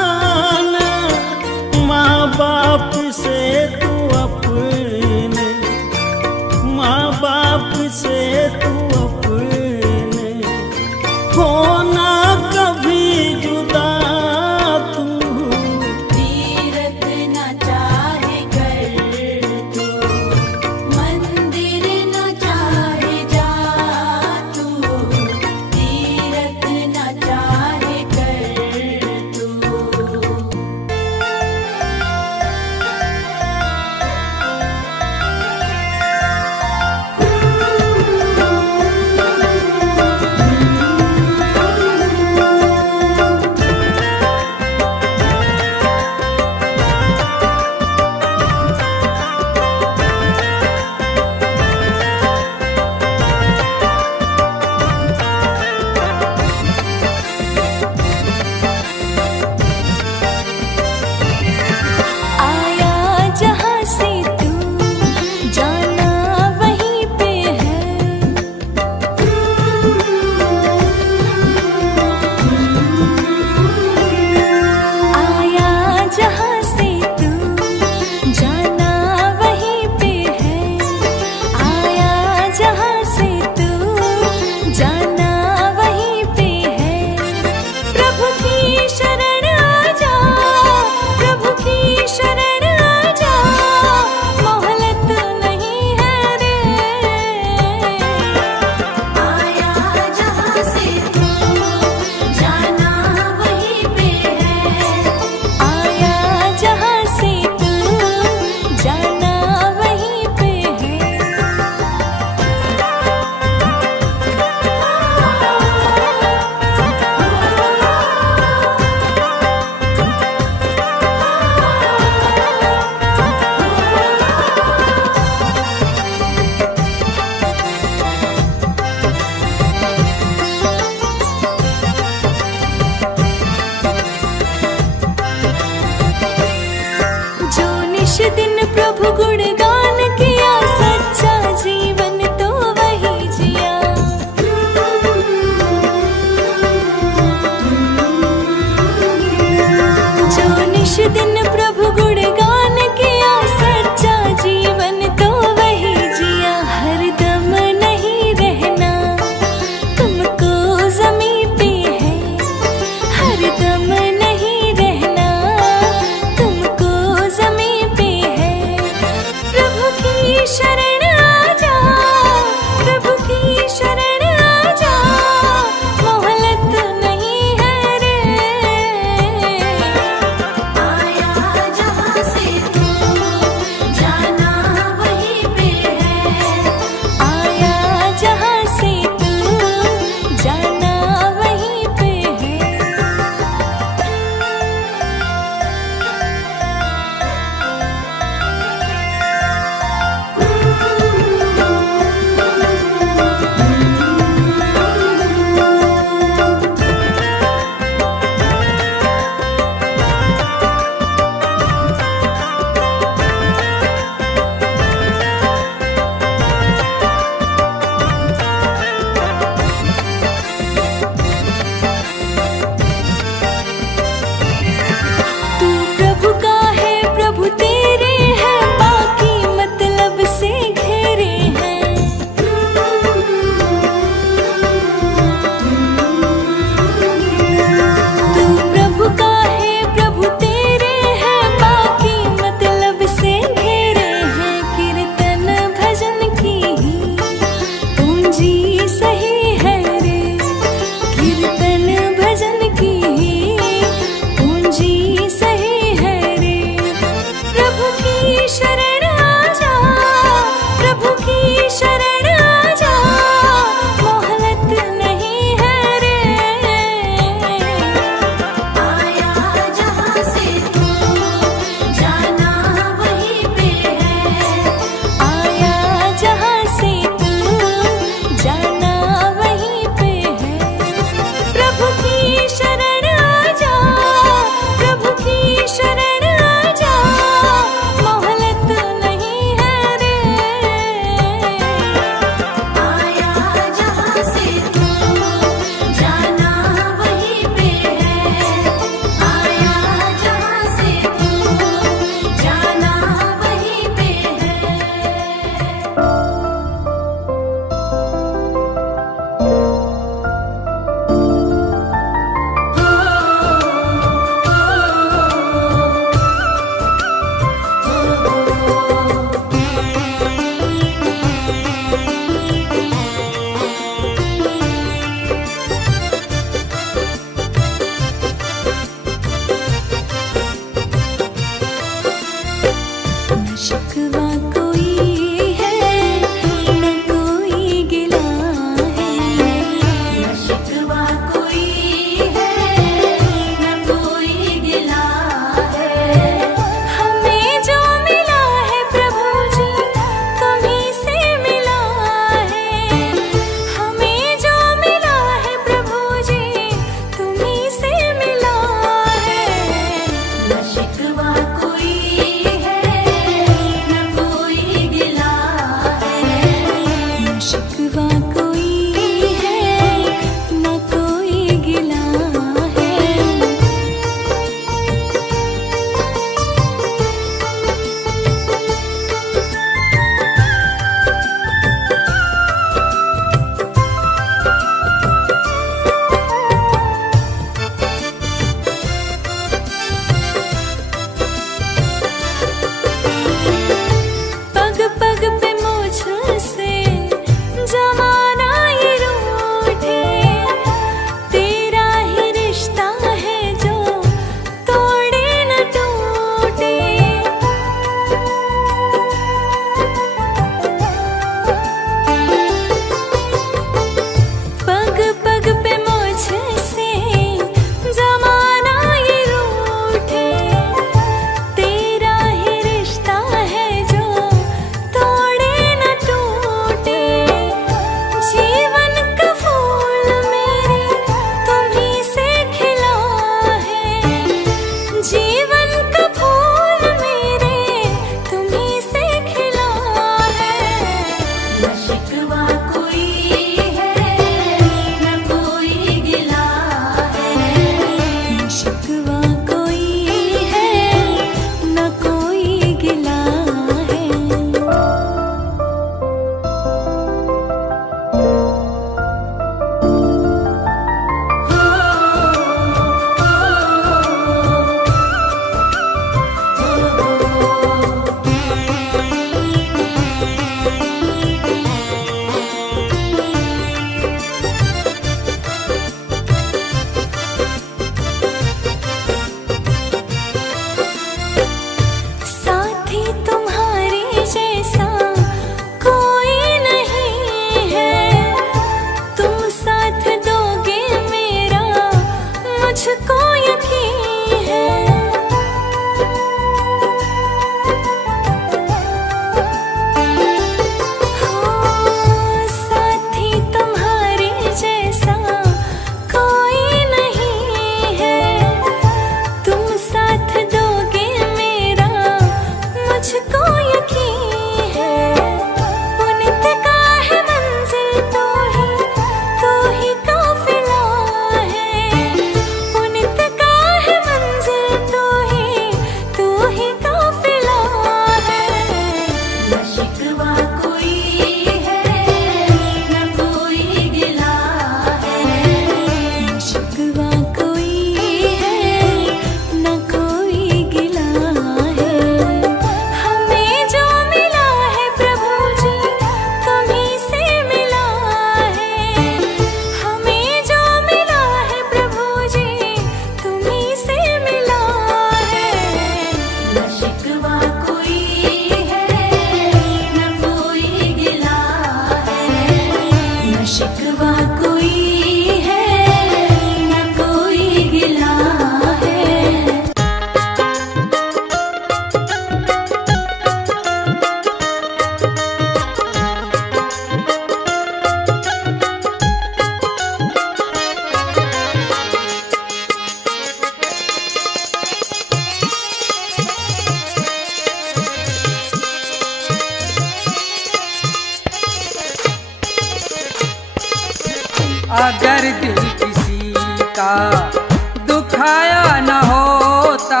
का दुखाया न होता,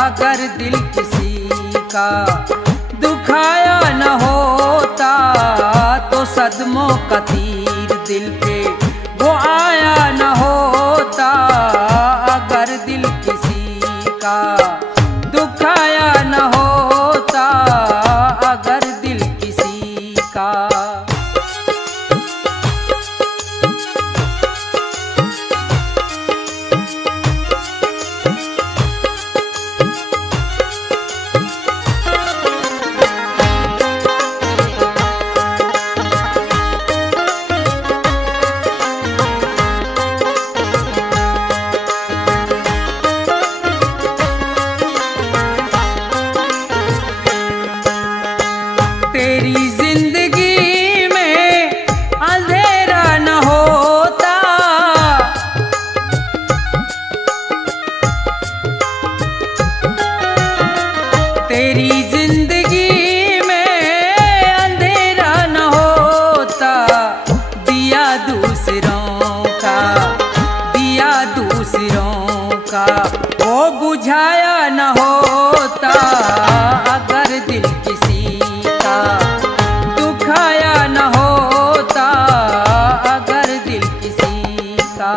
अगर दिल किसी का दुखाया न होता, तो सदमों का तीर दिल पे वो आया न होता, अगर दिल किसी का दुखाया न होता, अगर दिल किसी का। तेरी जिंदगी में अंधेरा न होता, तेरी जिंदगी में अंधेरा न होता, दिया दूसरों का, दिया दूसरों का वो बुझाया न होता, अगर दिल किसी का दुखाया न होता, अगर दिल किसी का।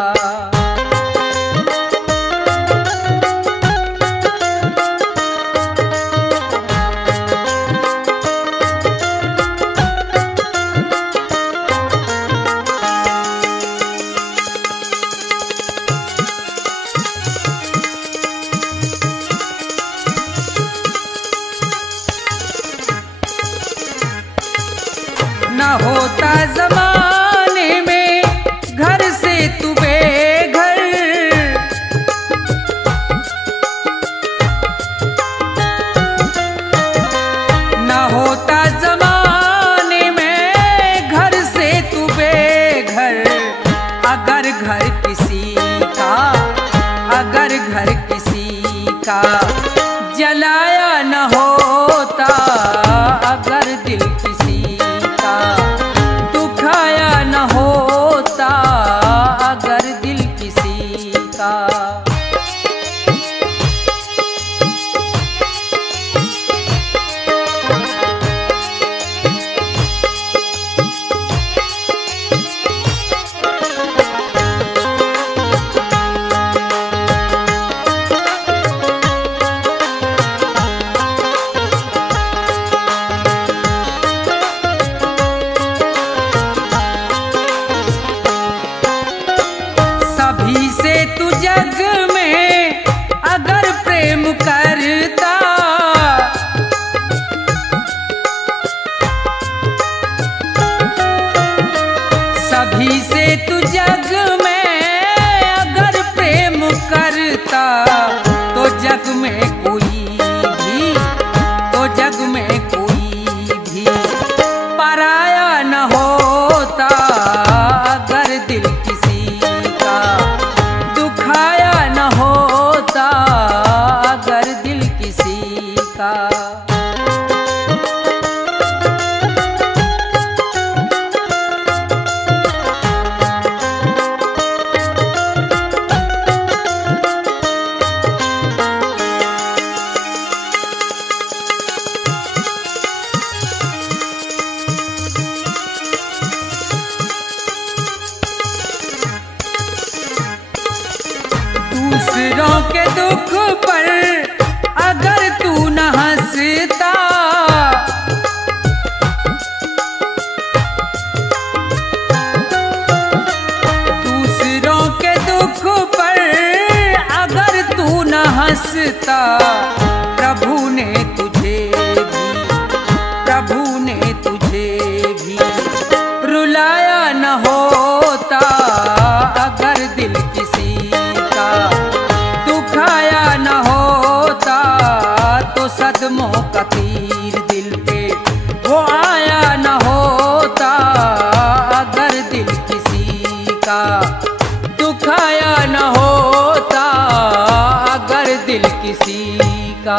न होता जमाने में घर से तू बेघर, न होता जमाने में घर से तू बेघर, अगर घर किसी का, अगर घर किसी का जलाया न होता, अगर दिल किसी का दुखाया न होता, अगर दिल किसी का। सभी से तू जग में अगर प्रेम करता, सभी से तू जग में अगर प्रेम करता, तो जग में कोई भी, तो जग में कोई भी पराया न होता, अगर दिल किसी का दुखाया न होता, अगर दिल किसी का। दूसरों के दुख पर अगर तू न हंसता, दूसरों के दुख पर अगर तू न हंसता, प्रभु ने तुझे भी, प्रभु ने तुझे भी रुलाया न होता, अगर दिल किसी का दुखाया न होता, तो सदमों का तीर दिल पे वो आया न होता, अगर दिल किसी का दुखाया न होता, अगर दिल किसी का।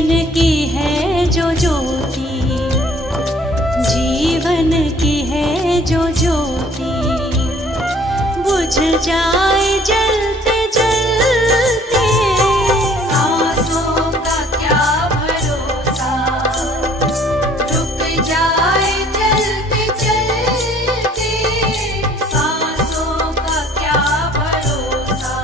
जीवन की है जो ज्योति, जीवन की है जो ज्योति, बुझ जाए जलते जलते। सांसों का क्या भरोसा, रुक जाए चलते चलते। सांसों का क्या भरोसा।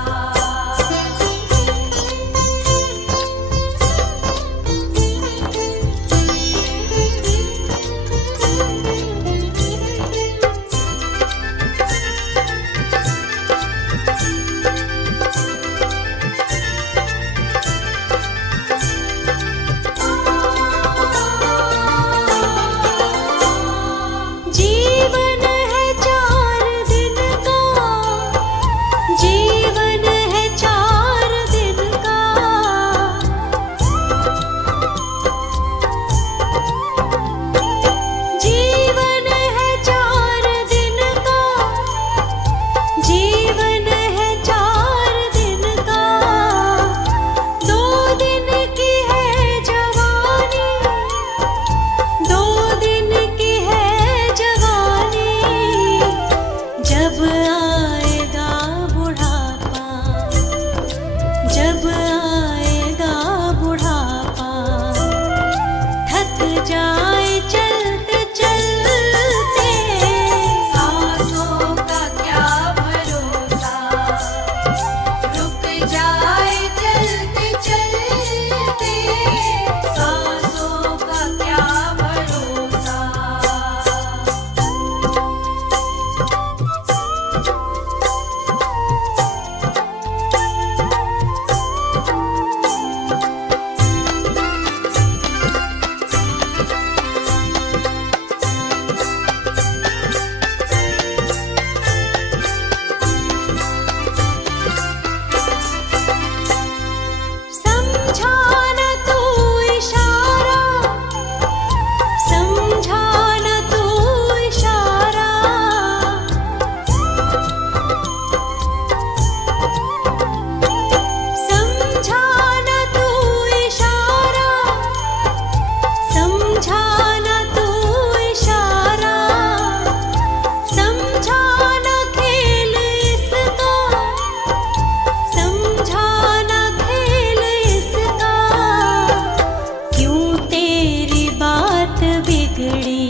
जीवन है 4 दिन का, जीवन है 4 दिन का। जीवन है 4 दिन का, जीवन है 4 दिन का। 2 दिन की है जवानी, 2 दिन की है जवानी। जब आएगा बुढ़ापा, जब आएगा बुढ़ापा, थक जाए चलते चलते। सांसों का क्या भरोसा, रुक जाए चलते चलते। सांसों का क्या भरोसा। समझा न तू इशारा, समझा न तू इशारा। समझा न तू इशारा, समझा न तू इशारा। समझा न खेल इसका, समझा न खेल इसका। क्यों तेरी बात बिगड़ी,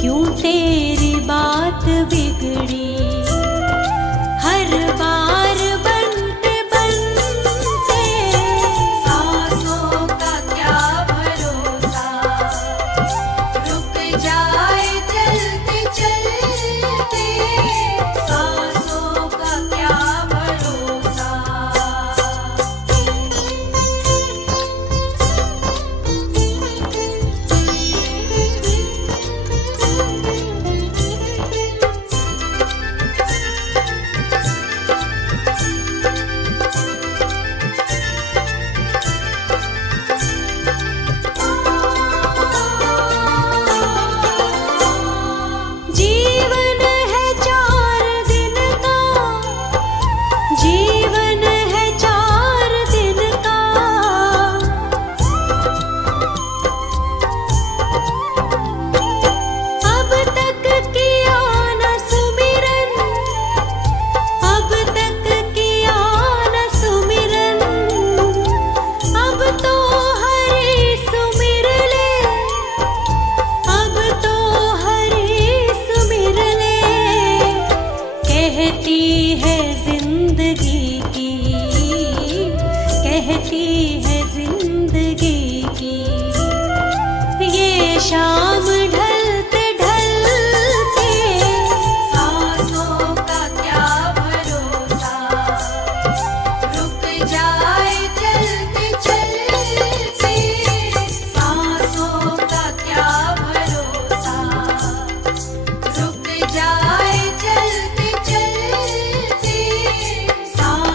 क्यों तेरी बात बिगड़ी। हर बार बनते बनते। सांसों का क्या भरोसा, रुक जाए चलते चलते। सांसों का क्या भरोसा। जीवन है 4 दिन का, जीवन है 4 दिन का। अब तक किया न सुमिरन, अब तक किया न सुमिरन। अब तो हरि सुमिर ले, अब तो हरि सुमिर ले। कहती है जिंदगी की, कहती है जिंदगी की। ये शाम ढलते ढलते। सांसों का क्या भरोसा, रुक जाए चलते चलते। सांसों का क्या भरोसा, रुक जाए चलते चलते। सांसों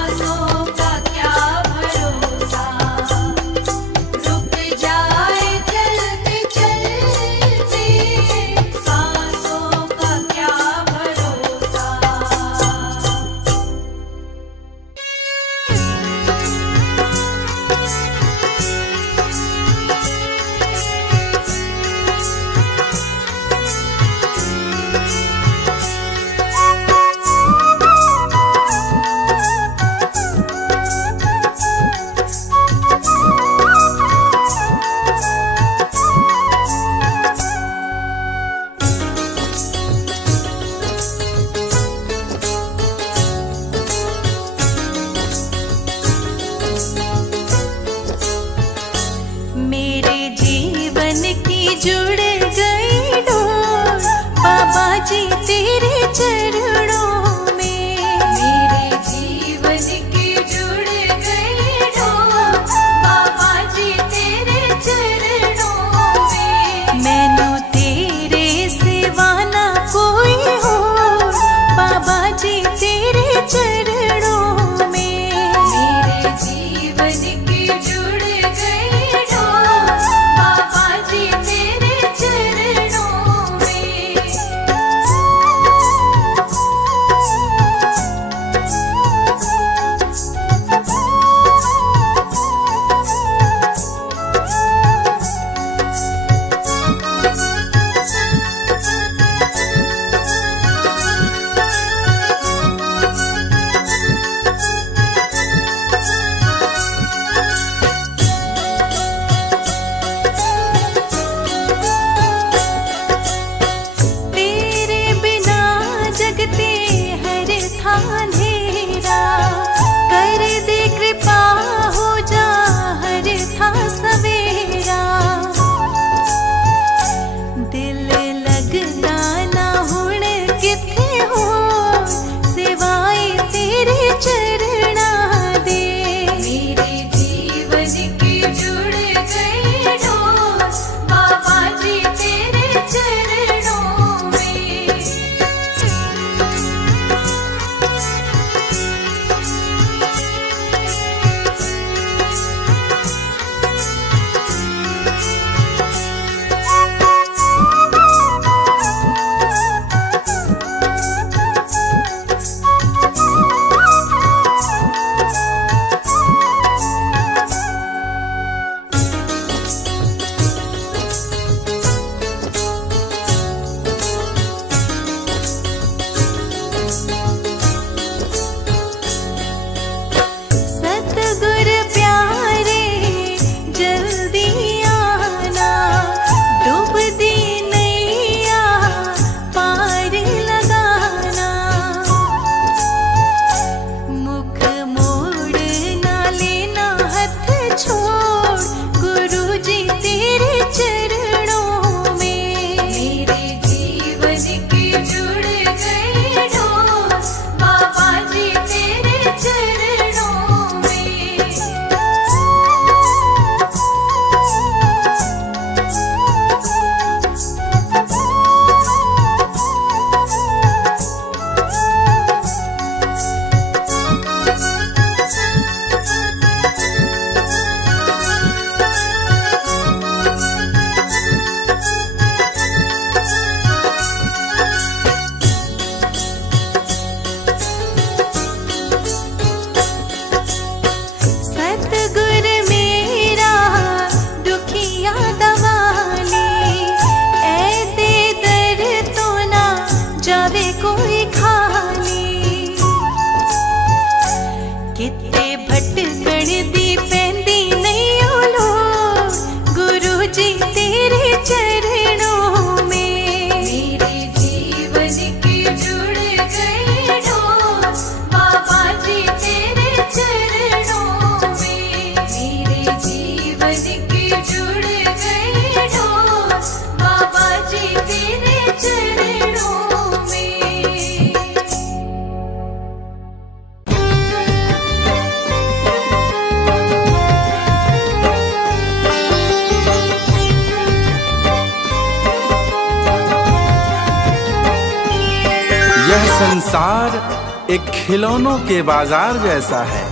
संसार एक खिलौनों के बाजार जैसा है।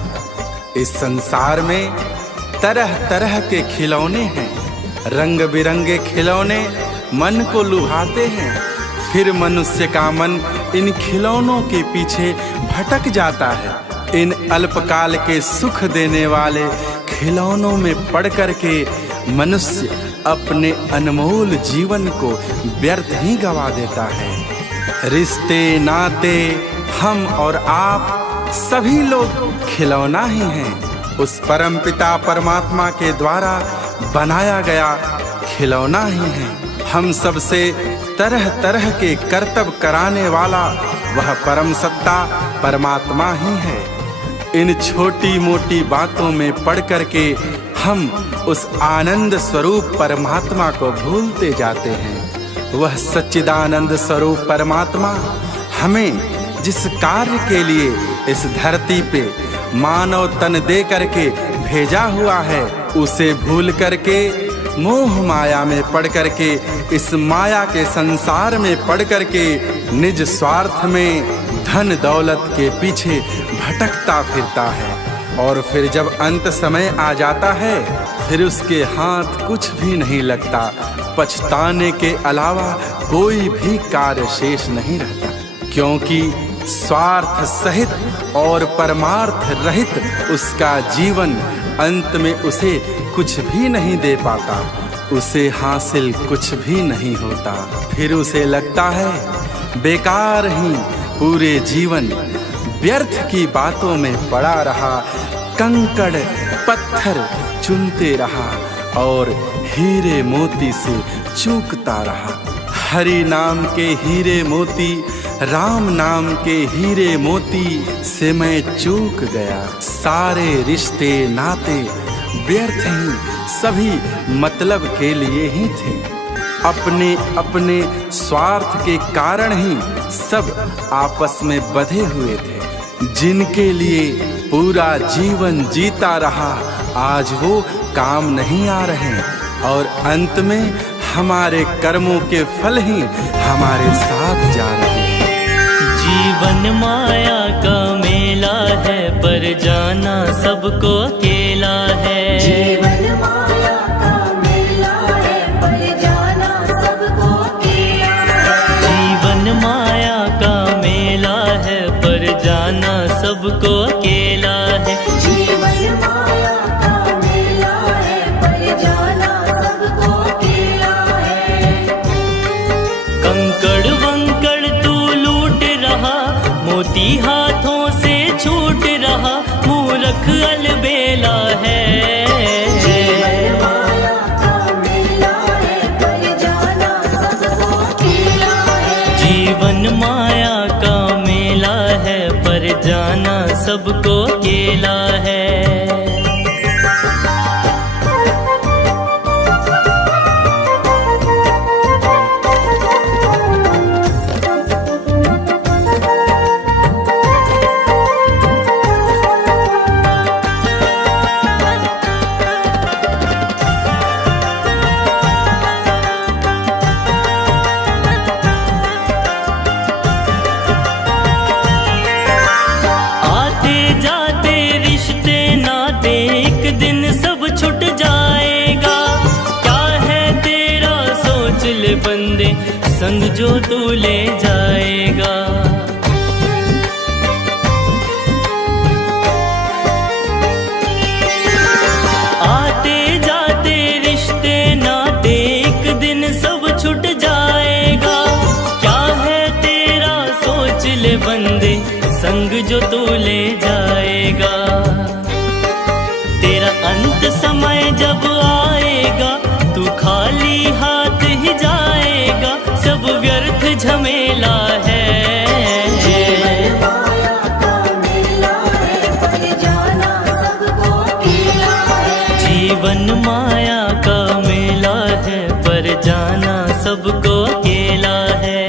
इस संसार में तरह तरह के खिलौने हैं। रंग बिरंगे खिलौने मन को लुभाते हैं। फिर मनुष्य का मन इन खिलौनों के पीछे भटक जाता है। इन अल्पकाल के सुख देने वाले खिलौनों में पड़ कर के मनुष्य अपने अनमोल जीवन को व्यर्थ ही गवा देता है। रिश्ते नाते हम और आप सभी लोग खिलौना ही हैं। उस परमपिता परमात्मा के द्वारा बनाया गया खिलौना ही है। हम सबसे तरह तरह के कर्तव्य कराने वाला वह परम सत्ता परमात्मा ही है। इन छोटी मोटी बातों में पड़ कर के हम उस आनंद स्वरूप परमात्मा को भूलते जाते हैं। वह सच्चिदानंद स्वरूप परमात्मा हमें जिस कार्य के लिए इस धरती पे मानव तन दे करके भेजा हुआ है, उसे भूल करके मोह माया में पड़ करके, इस माया के संसार में पड़ करके निज स्वार्थ में धन दौलत के पीछे भटकता फिरता है। और फिर जब अंत समय आ जाता है, फिर उसके हाथ कुछ भी नहीं लगता। पछताने के अलावा कोई भी कार्य शेष नहीं रहता, क्योंकि स्वार्थ सहित और परमार्थ रहित उसका जीवन अंत में उसे कुछ भी नहीं दे पाता। उसे हासिल कुछ भी नहीं होता। फिर उसे लगता है बेकार ही पूरे जीवन व्यर्थ की बातों में पड़ा रहा, कंकड़ पत्थर चुनते रहा और हीरे मोती से चूकता रहा। हरि नाम के हीरे मोती, राम नाम के हीरे मोती से मैं चूक गया। सारे रिश्ते नाते व्यर्थ ही, सभी मतलब के लिए ही थे। अपने अपने स्वार्थ के कारण ही सब आपस में बंधे हुए थे। जिनके लिए पूरा जीवन जीता रहा, आज वो काम नहीं आ रहे और अंत में हमारे कर्मों के फल ही हमारे साथ जा रहे हैं। जीवन माया का मेला है, पर जाना सबको अकेला है। जीवन माया का मेला है, पर जाना सबको अकेला है। जीवन माया का मेला है, पर जाना सबको अकेला है। जीवन माया का मेला है, पर जाना सबको अकेला है। कंकड़ वंकड़ तू लूट रहा, मोती हाथों से छूट रहा, मूर्ख अलबेला है। जीवन माया का मेला है, पर जाना सबको अकेला है। जीवन माया का मेला है, पर जाना सबको अकेला है। बंदे संग जो तू ले जाएगा। आते जाते रिश्ते नाते एक दिन सब छूट जाएगा। क्या है तेरा सोच ले बंदे संग जो तू ले जाएगा। तेरा अंत समय जब आएगा, तू खाली हाथ ही जाएगा, सब व्यर्थ झमेला है। जीवन माया का मेला है, पर जाना सबको अकेला है। जीवन माया का मेला है, पर जाना सबको अकेला है।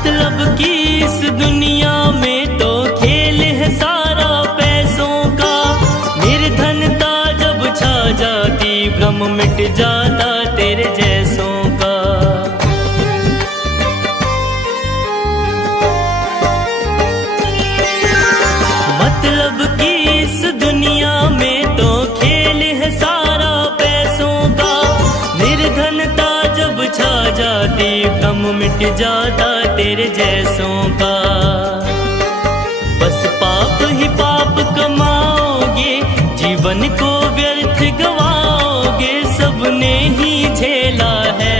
मतलब की इस दुनिया में तो खेल है सारा पैसों का। निर्धनता जब छा जाती भ्रम मिट जाता तेरे जैसों का। मतलब की इस दुनिया में तो खेल है सारा पैसों का। निर्धनता जब छा जाती भ्रम मिट जाता तेरे जैसों का। बस पाप ही पाप कमाओगे, जीवन को व्यर्थ गवाओगे, सबने ही झेला है।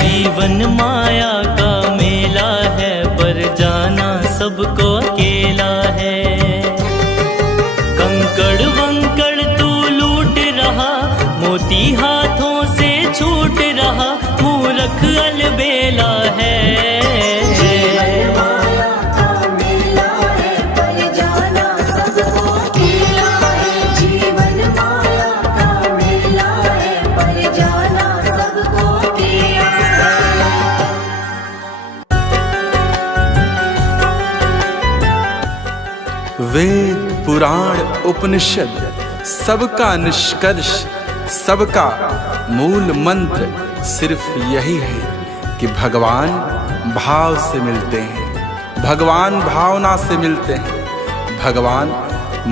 जीवन माया का मेला है, पर जाना सबको अकेला है। कंकड़ वंकड़ तू लूट रहा, मोती हाथों से छूट रहा, मूर्ख अलबेला है। वेद पुराण उपनिषद सबका निष्कर्ष, सबका मूल मंत्र सिर्फ यही है कि भगवान भाव से मिलते हैं, भगवान भावना से मिलते हैं, भगवान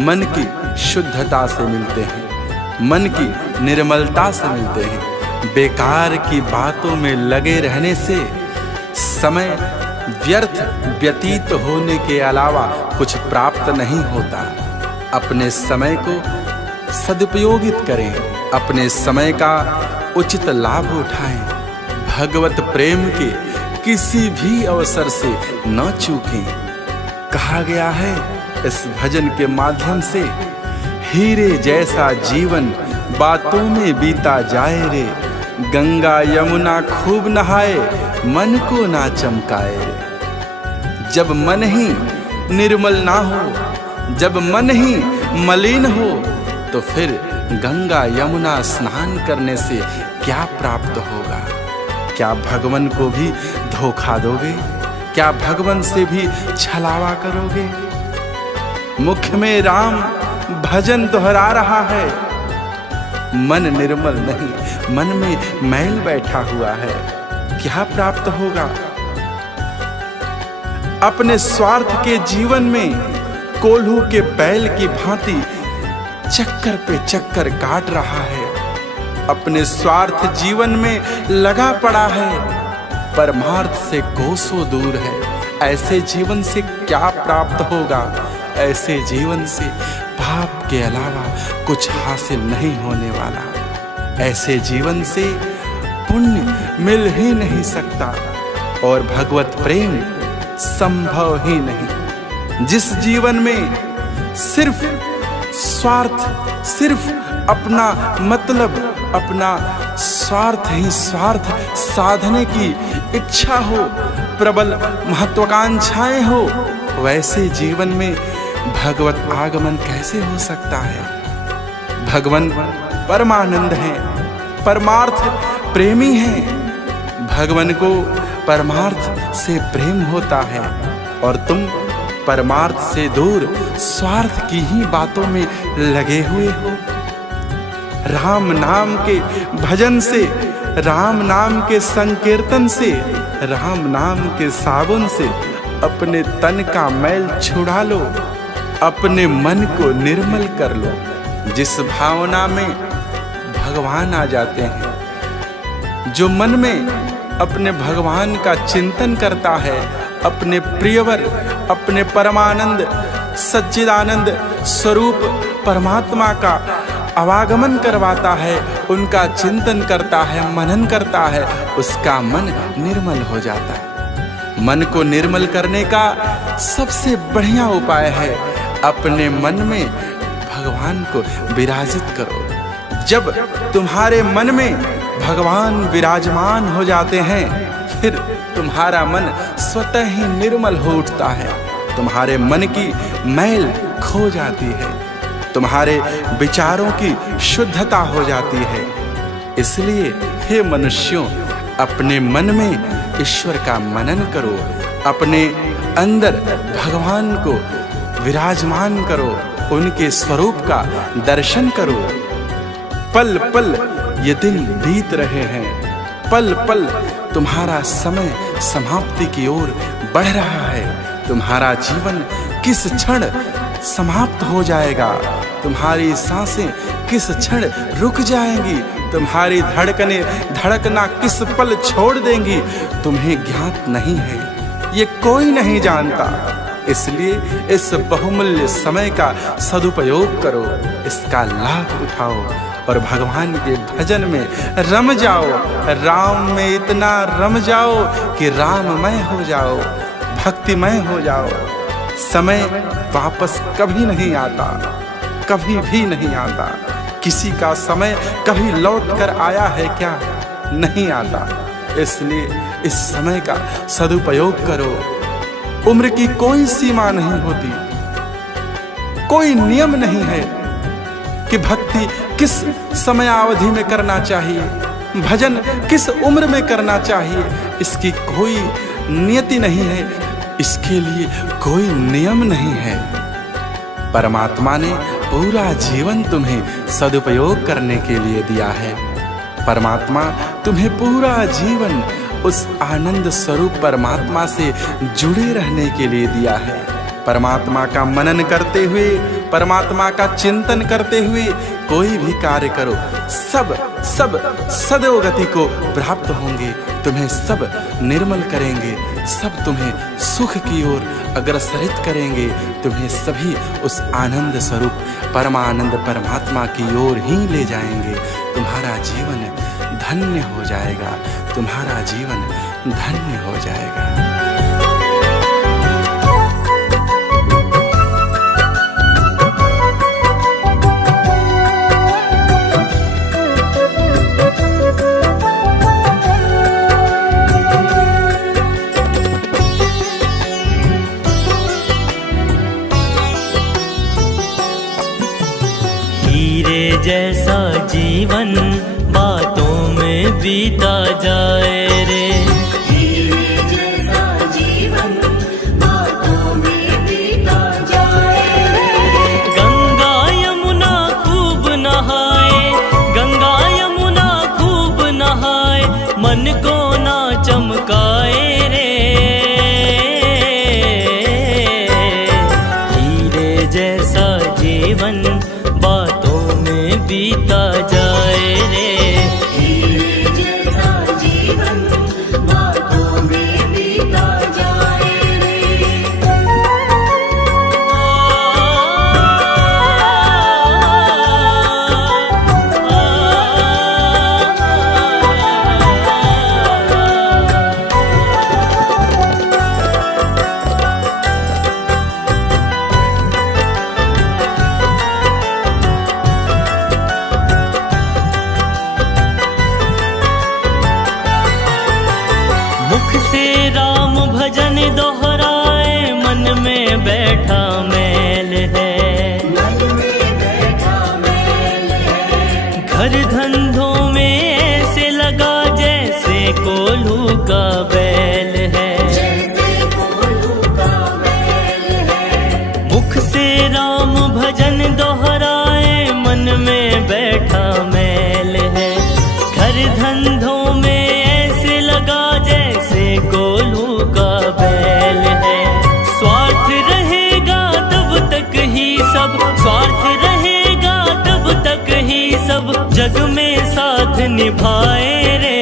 मन की शुद्धता से मिलते हैं, मन की निर्मलता से मिलते हैं। बेकार की बातों में लगे रहने से समय व्यर्थ व्यतीत होने के अलावा कुछ प्राप्त नहीं होता। अपने समय को सदुपयोगित करें, अपने समय का उचित लाभ उठाएं, भगवत प्रेम के किसी भी अवसर से न चूकें। कहा गया है इस भजन के माध्यम से, हीरे जैसा जीवन बातों में बीता जाए रे, गंगा यमुना खूब नहाए मन को ना चमकाए रे। जब मन ही निर्मल ना हो, जब मन ही मलिन हो, तो फिर गंगा यमुना स्नान करने से क्या प्राप्त होगा? क्या भगवान को भी धोखा दोगे? क्या भगवान से भी छलावा करोगे? मुख में राम भजन दोहरा रहा है, मन निर्मल नहीं, मन में मैल बैठा हुआ है, क्या प्राप्त होगा? अपने स्वार्थ के जीवन में कोल्हू के बैल की भांति चक्कर पे चक्कर काट रहा है, अपने स्वार्थ जीवन में लगा पड़ा है, परमार्थ से कोसों दूर है। ऐसे जीवन से क्या प्राप्त होगा? ऐसे जीवन से पाप के अलावा कुछ हासिल नहीं होने वाला। ऐसे जीवन से पुण्य मिल ही नहीं सकता और भगवत प्रेम संभव ही नहीं। जिस जीवन में सिर्फ स्वार्थ, सिर्फ अपना मतलब, अपना स्वार्थ ही स्वार्थ साधने की इच्छा हो, प्रबल महत्वाकांक्षाएं हो, वैसे जीवन में भगवत आगमन कैसे हो सकता है? भगवान परमानंद हैं, परमार्थ प्रेमी हैं। भगवान को परमार्थ से प्रेम होता है और तुम परमार्थ से दूर स्वार्थ की ही बातों में लगे हुए हो। राम नाम के भजन से, राम नाम के संकीर्तन से, राम नाम के साबुन से अपने तन का मैल छुड़ा लो, अपने मन को निर्मल कर लो। जिस भावना में भगवान आ जाते हैं, जो मन में अपने भगवान का चिंतन करता है, अपने प्रियवर, अपने परमानंद सच्चिदानंद स्वरूप परमात्मा का आवागमन करवाता है, उनका चिंतन करता है, मनन करता है, उसका मन निर्मल हो जाता है। मन को निर्मल करने का सबसे बढ़िया उपाय है अपने मन में भगवान को विराजित करो। जब तुम्हारे मन में भगवान विराजमान हो जाते हैं, फिर तुम्हारा मन स्वतः ही निर्मल हो उठता है, तुम्हारे मन की मैल खो जाती है, तुम्हारे विचारों की शुद्धता हो जाती है। इसलिए हे मनुष्यों, अपने मन में ईश्वर का मनन करो, अपने अंदर भगवान को विराजमान करो, उनके स्वरूप का दर्शन करो। पल पल ये दिन बीत रहे हैं, पल पल तुम्हारा समय समाप्ति की ओर बढ़ रहा है। तुम्हारा जीवन किस क्षण समाप्त हो जाएगा, तुम्हारी सांसें किस क्षण रुक जाएंगी, तुम्हारी धड़कनें धड़कना किस पल छोड़ देंगी, तुम्हें ज्ञात नहीं है, ये कोई नहीं जानता। इसलिए इस बहुमूल्य समय का सदुपयोग करो, इसका लाभ उठाओ और भगवान के भजन में रम जाओ। राम में इतना रम जाओ कि राममय हो जाओ, भक्तिमय हो जाओ। समय वापस कभी नहीं आता, कभी भी नहीं आता। किसी का समय कभी लौट कर आया है क्या? नहीं आता। इसलिए इस समय का सदुपयोग करो। उम्र की कोई सीमा नहीं होती, कोई नियम नहीं है कि भक्ति किस समयावधि में करना चाहिए, भजन किस उम्र में करना चाहिए। इसकी कोई नियति नहीं है, इसके लिए कोई नियम नहीं है। परमात्मा ने पूरा जीवन तुम्हें सदुपयोग करने के लिए दिया है। परमात्मा तुम्हें पूरा जीवन उस आनंद स्वरूप परमात्मा से जुड़े रहने के लिए दिया है। परमात्मा का मनन करते हुए, परमात्मा का चिंतन करते हुए कोई भी कार्य करो, सब सदोगति को प्राप्त होंगे। तुम्हें सब निर्मल करेंगे, सब तुम्हें सुख की ओर अग्रसरित करेंगे। तुम्हें सभी उस आनंद स्वरूप परमानंद परमात्मा की ओर ही ले जाएंगे। तुम्हारा जीवन धन्य हो जाएगा, तुम्हारा जीवन धन्य हो जाएगा। हीरे जैसा जीवन बातों में बीता जाए रे, हीरे जैसा जीवन बातों में बीता जाए रे। गंगा यमुना खूब नहाए, गंगा यमुना खूब नहाए, मन को ना चमकाए रे। हीरे जैसा जीवन बातों में बीता जाए रे, हीरे जैसा जीवन बातों में बीता जाए रे। मुख से राम भजन दोहराए, मन में बैठा मैल है, मन में बैठा मैल है। घर धंधों में ऐसे लगा जैसे कोल्हू का बैल है, जैसे कोल्हू का बैल है। मुख से राम भजन दोहराए, मन में बैठा मैल है। घर धंधों में ऐसे लगा जैसे कोल्हू का बैल है। स्वार्थ रहेगा तब तक ही सब, स्वार्थ रहेगा तब तक ही सब, जग में साथ निभाए रे।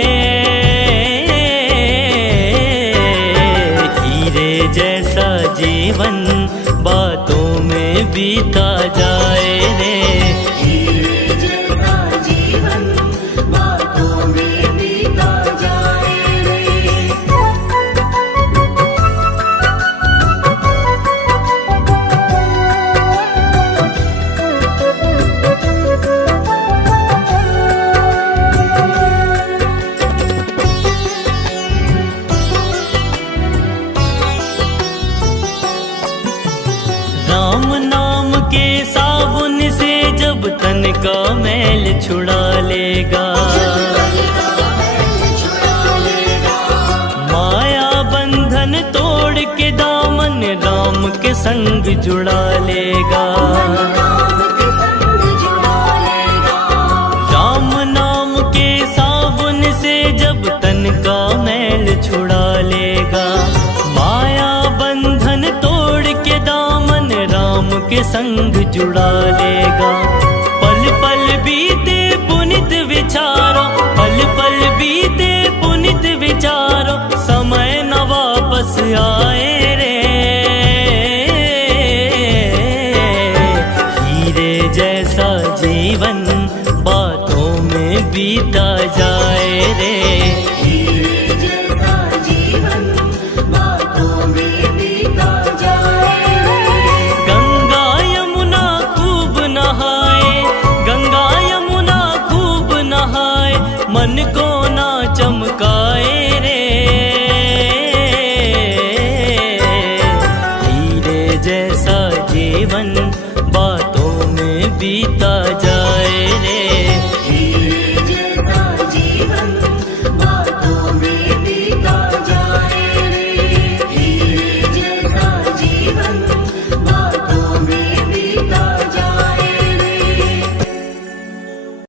हीरे जैसा जीवन बातों में बीता जाए रे, हीरे जैसा जीवन बातों में बीता जाए रे। राम नाम के साबुन से मैल छुड़ा लेगा। माया बंधन तोड़ के दामन राम के संग जुड़ा लेगा। राम नाम के साबुन से जब तन का मैल छुड़ा लेगा। माया बंधन तोड़ के दामन राम के संग जुड़ा लेगा। पल पल बीते पुनित विचारो, पल पल बीते पुनित विचारो, समय न वापस आए रे। हीरे जैसा जीवन बातों में बीता जाए रे। हीरे जैसा जीवन बातों में बीता जाए। गंगा यमुना खूब नहाए, गंगा यमुना खूब नहाए, मन को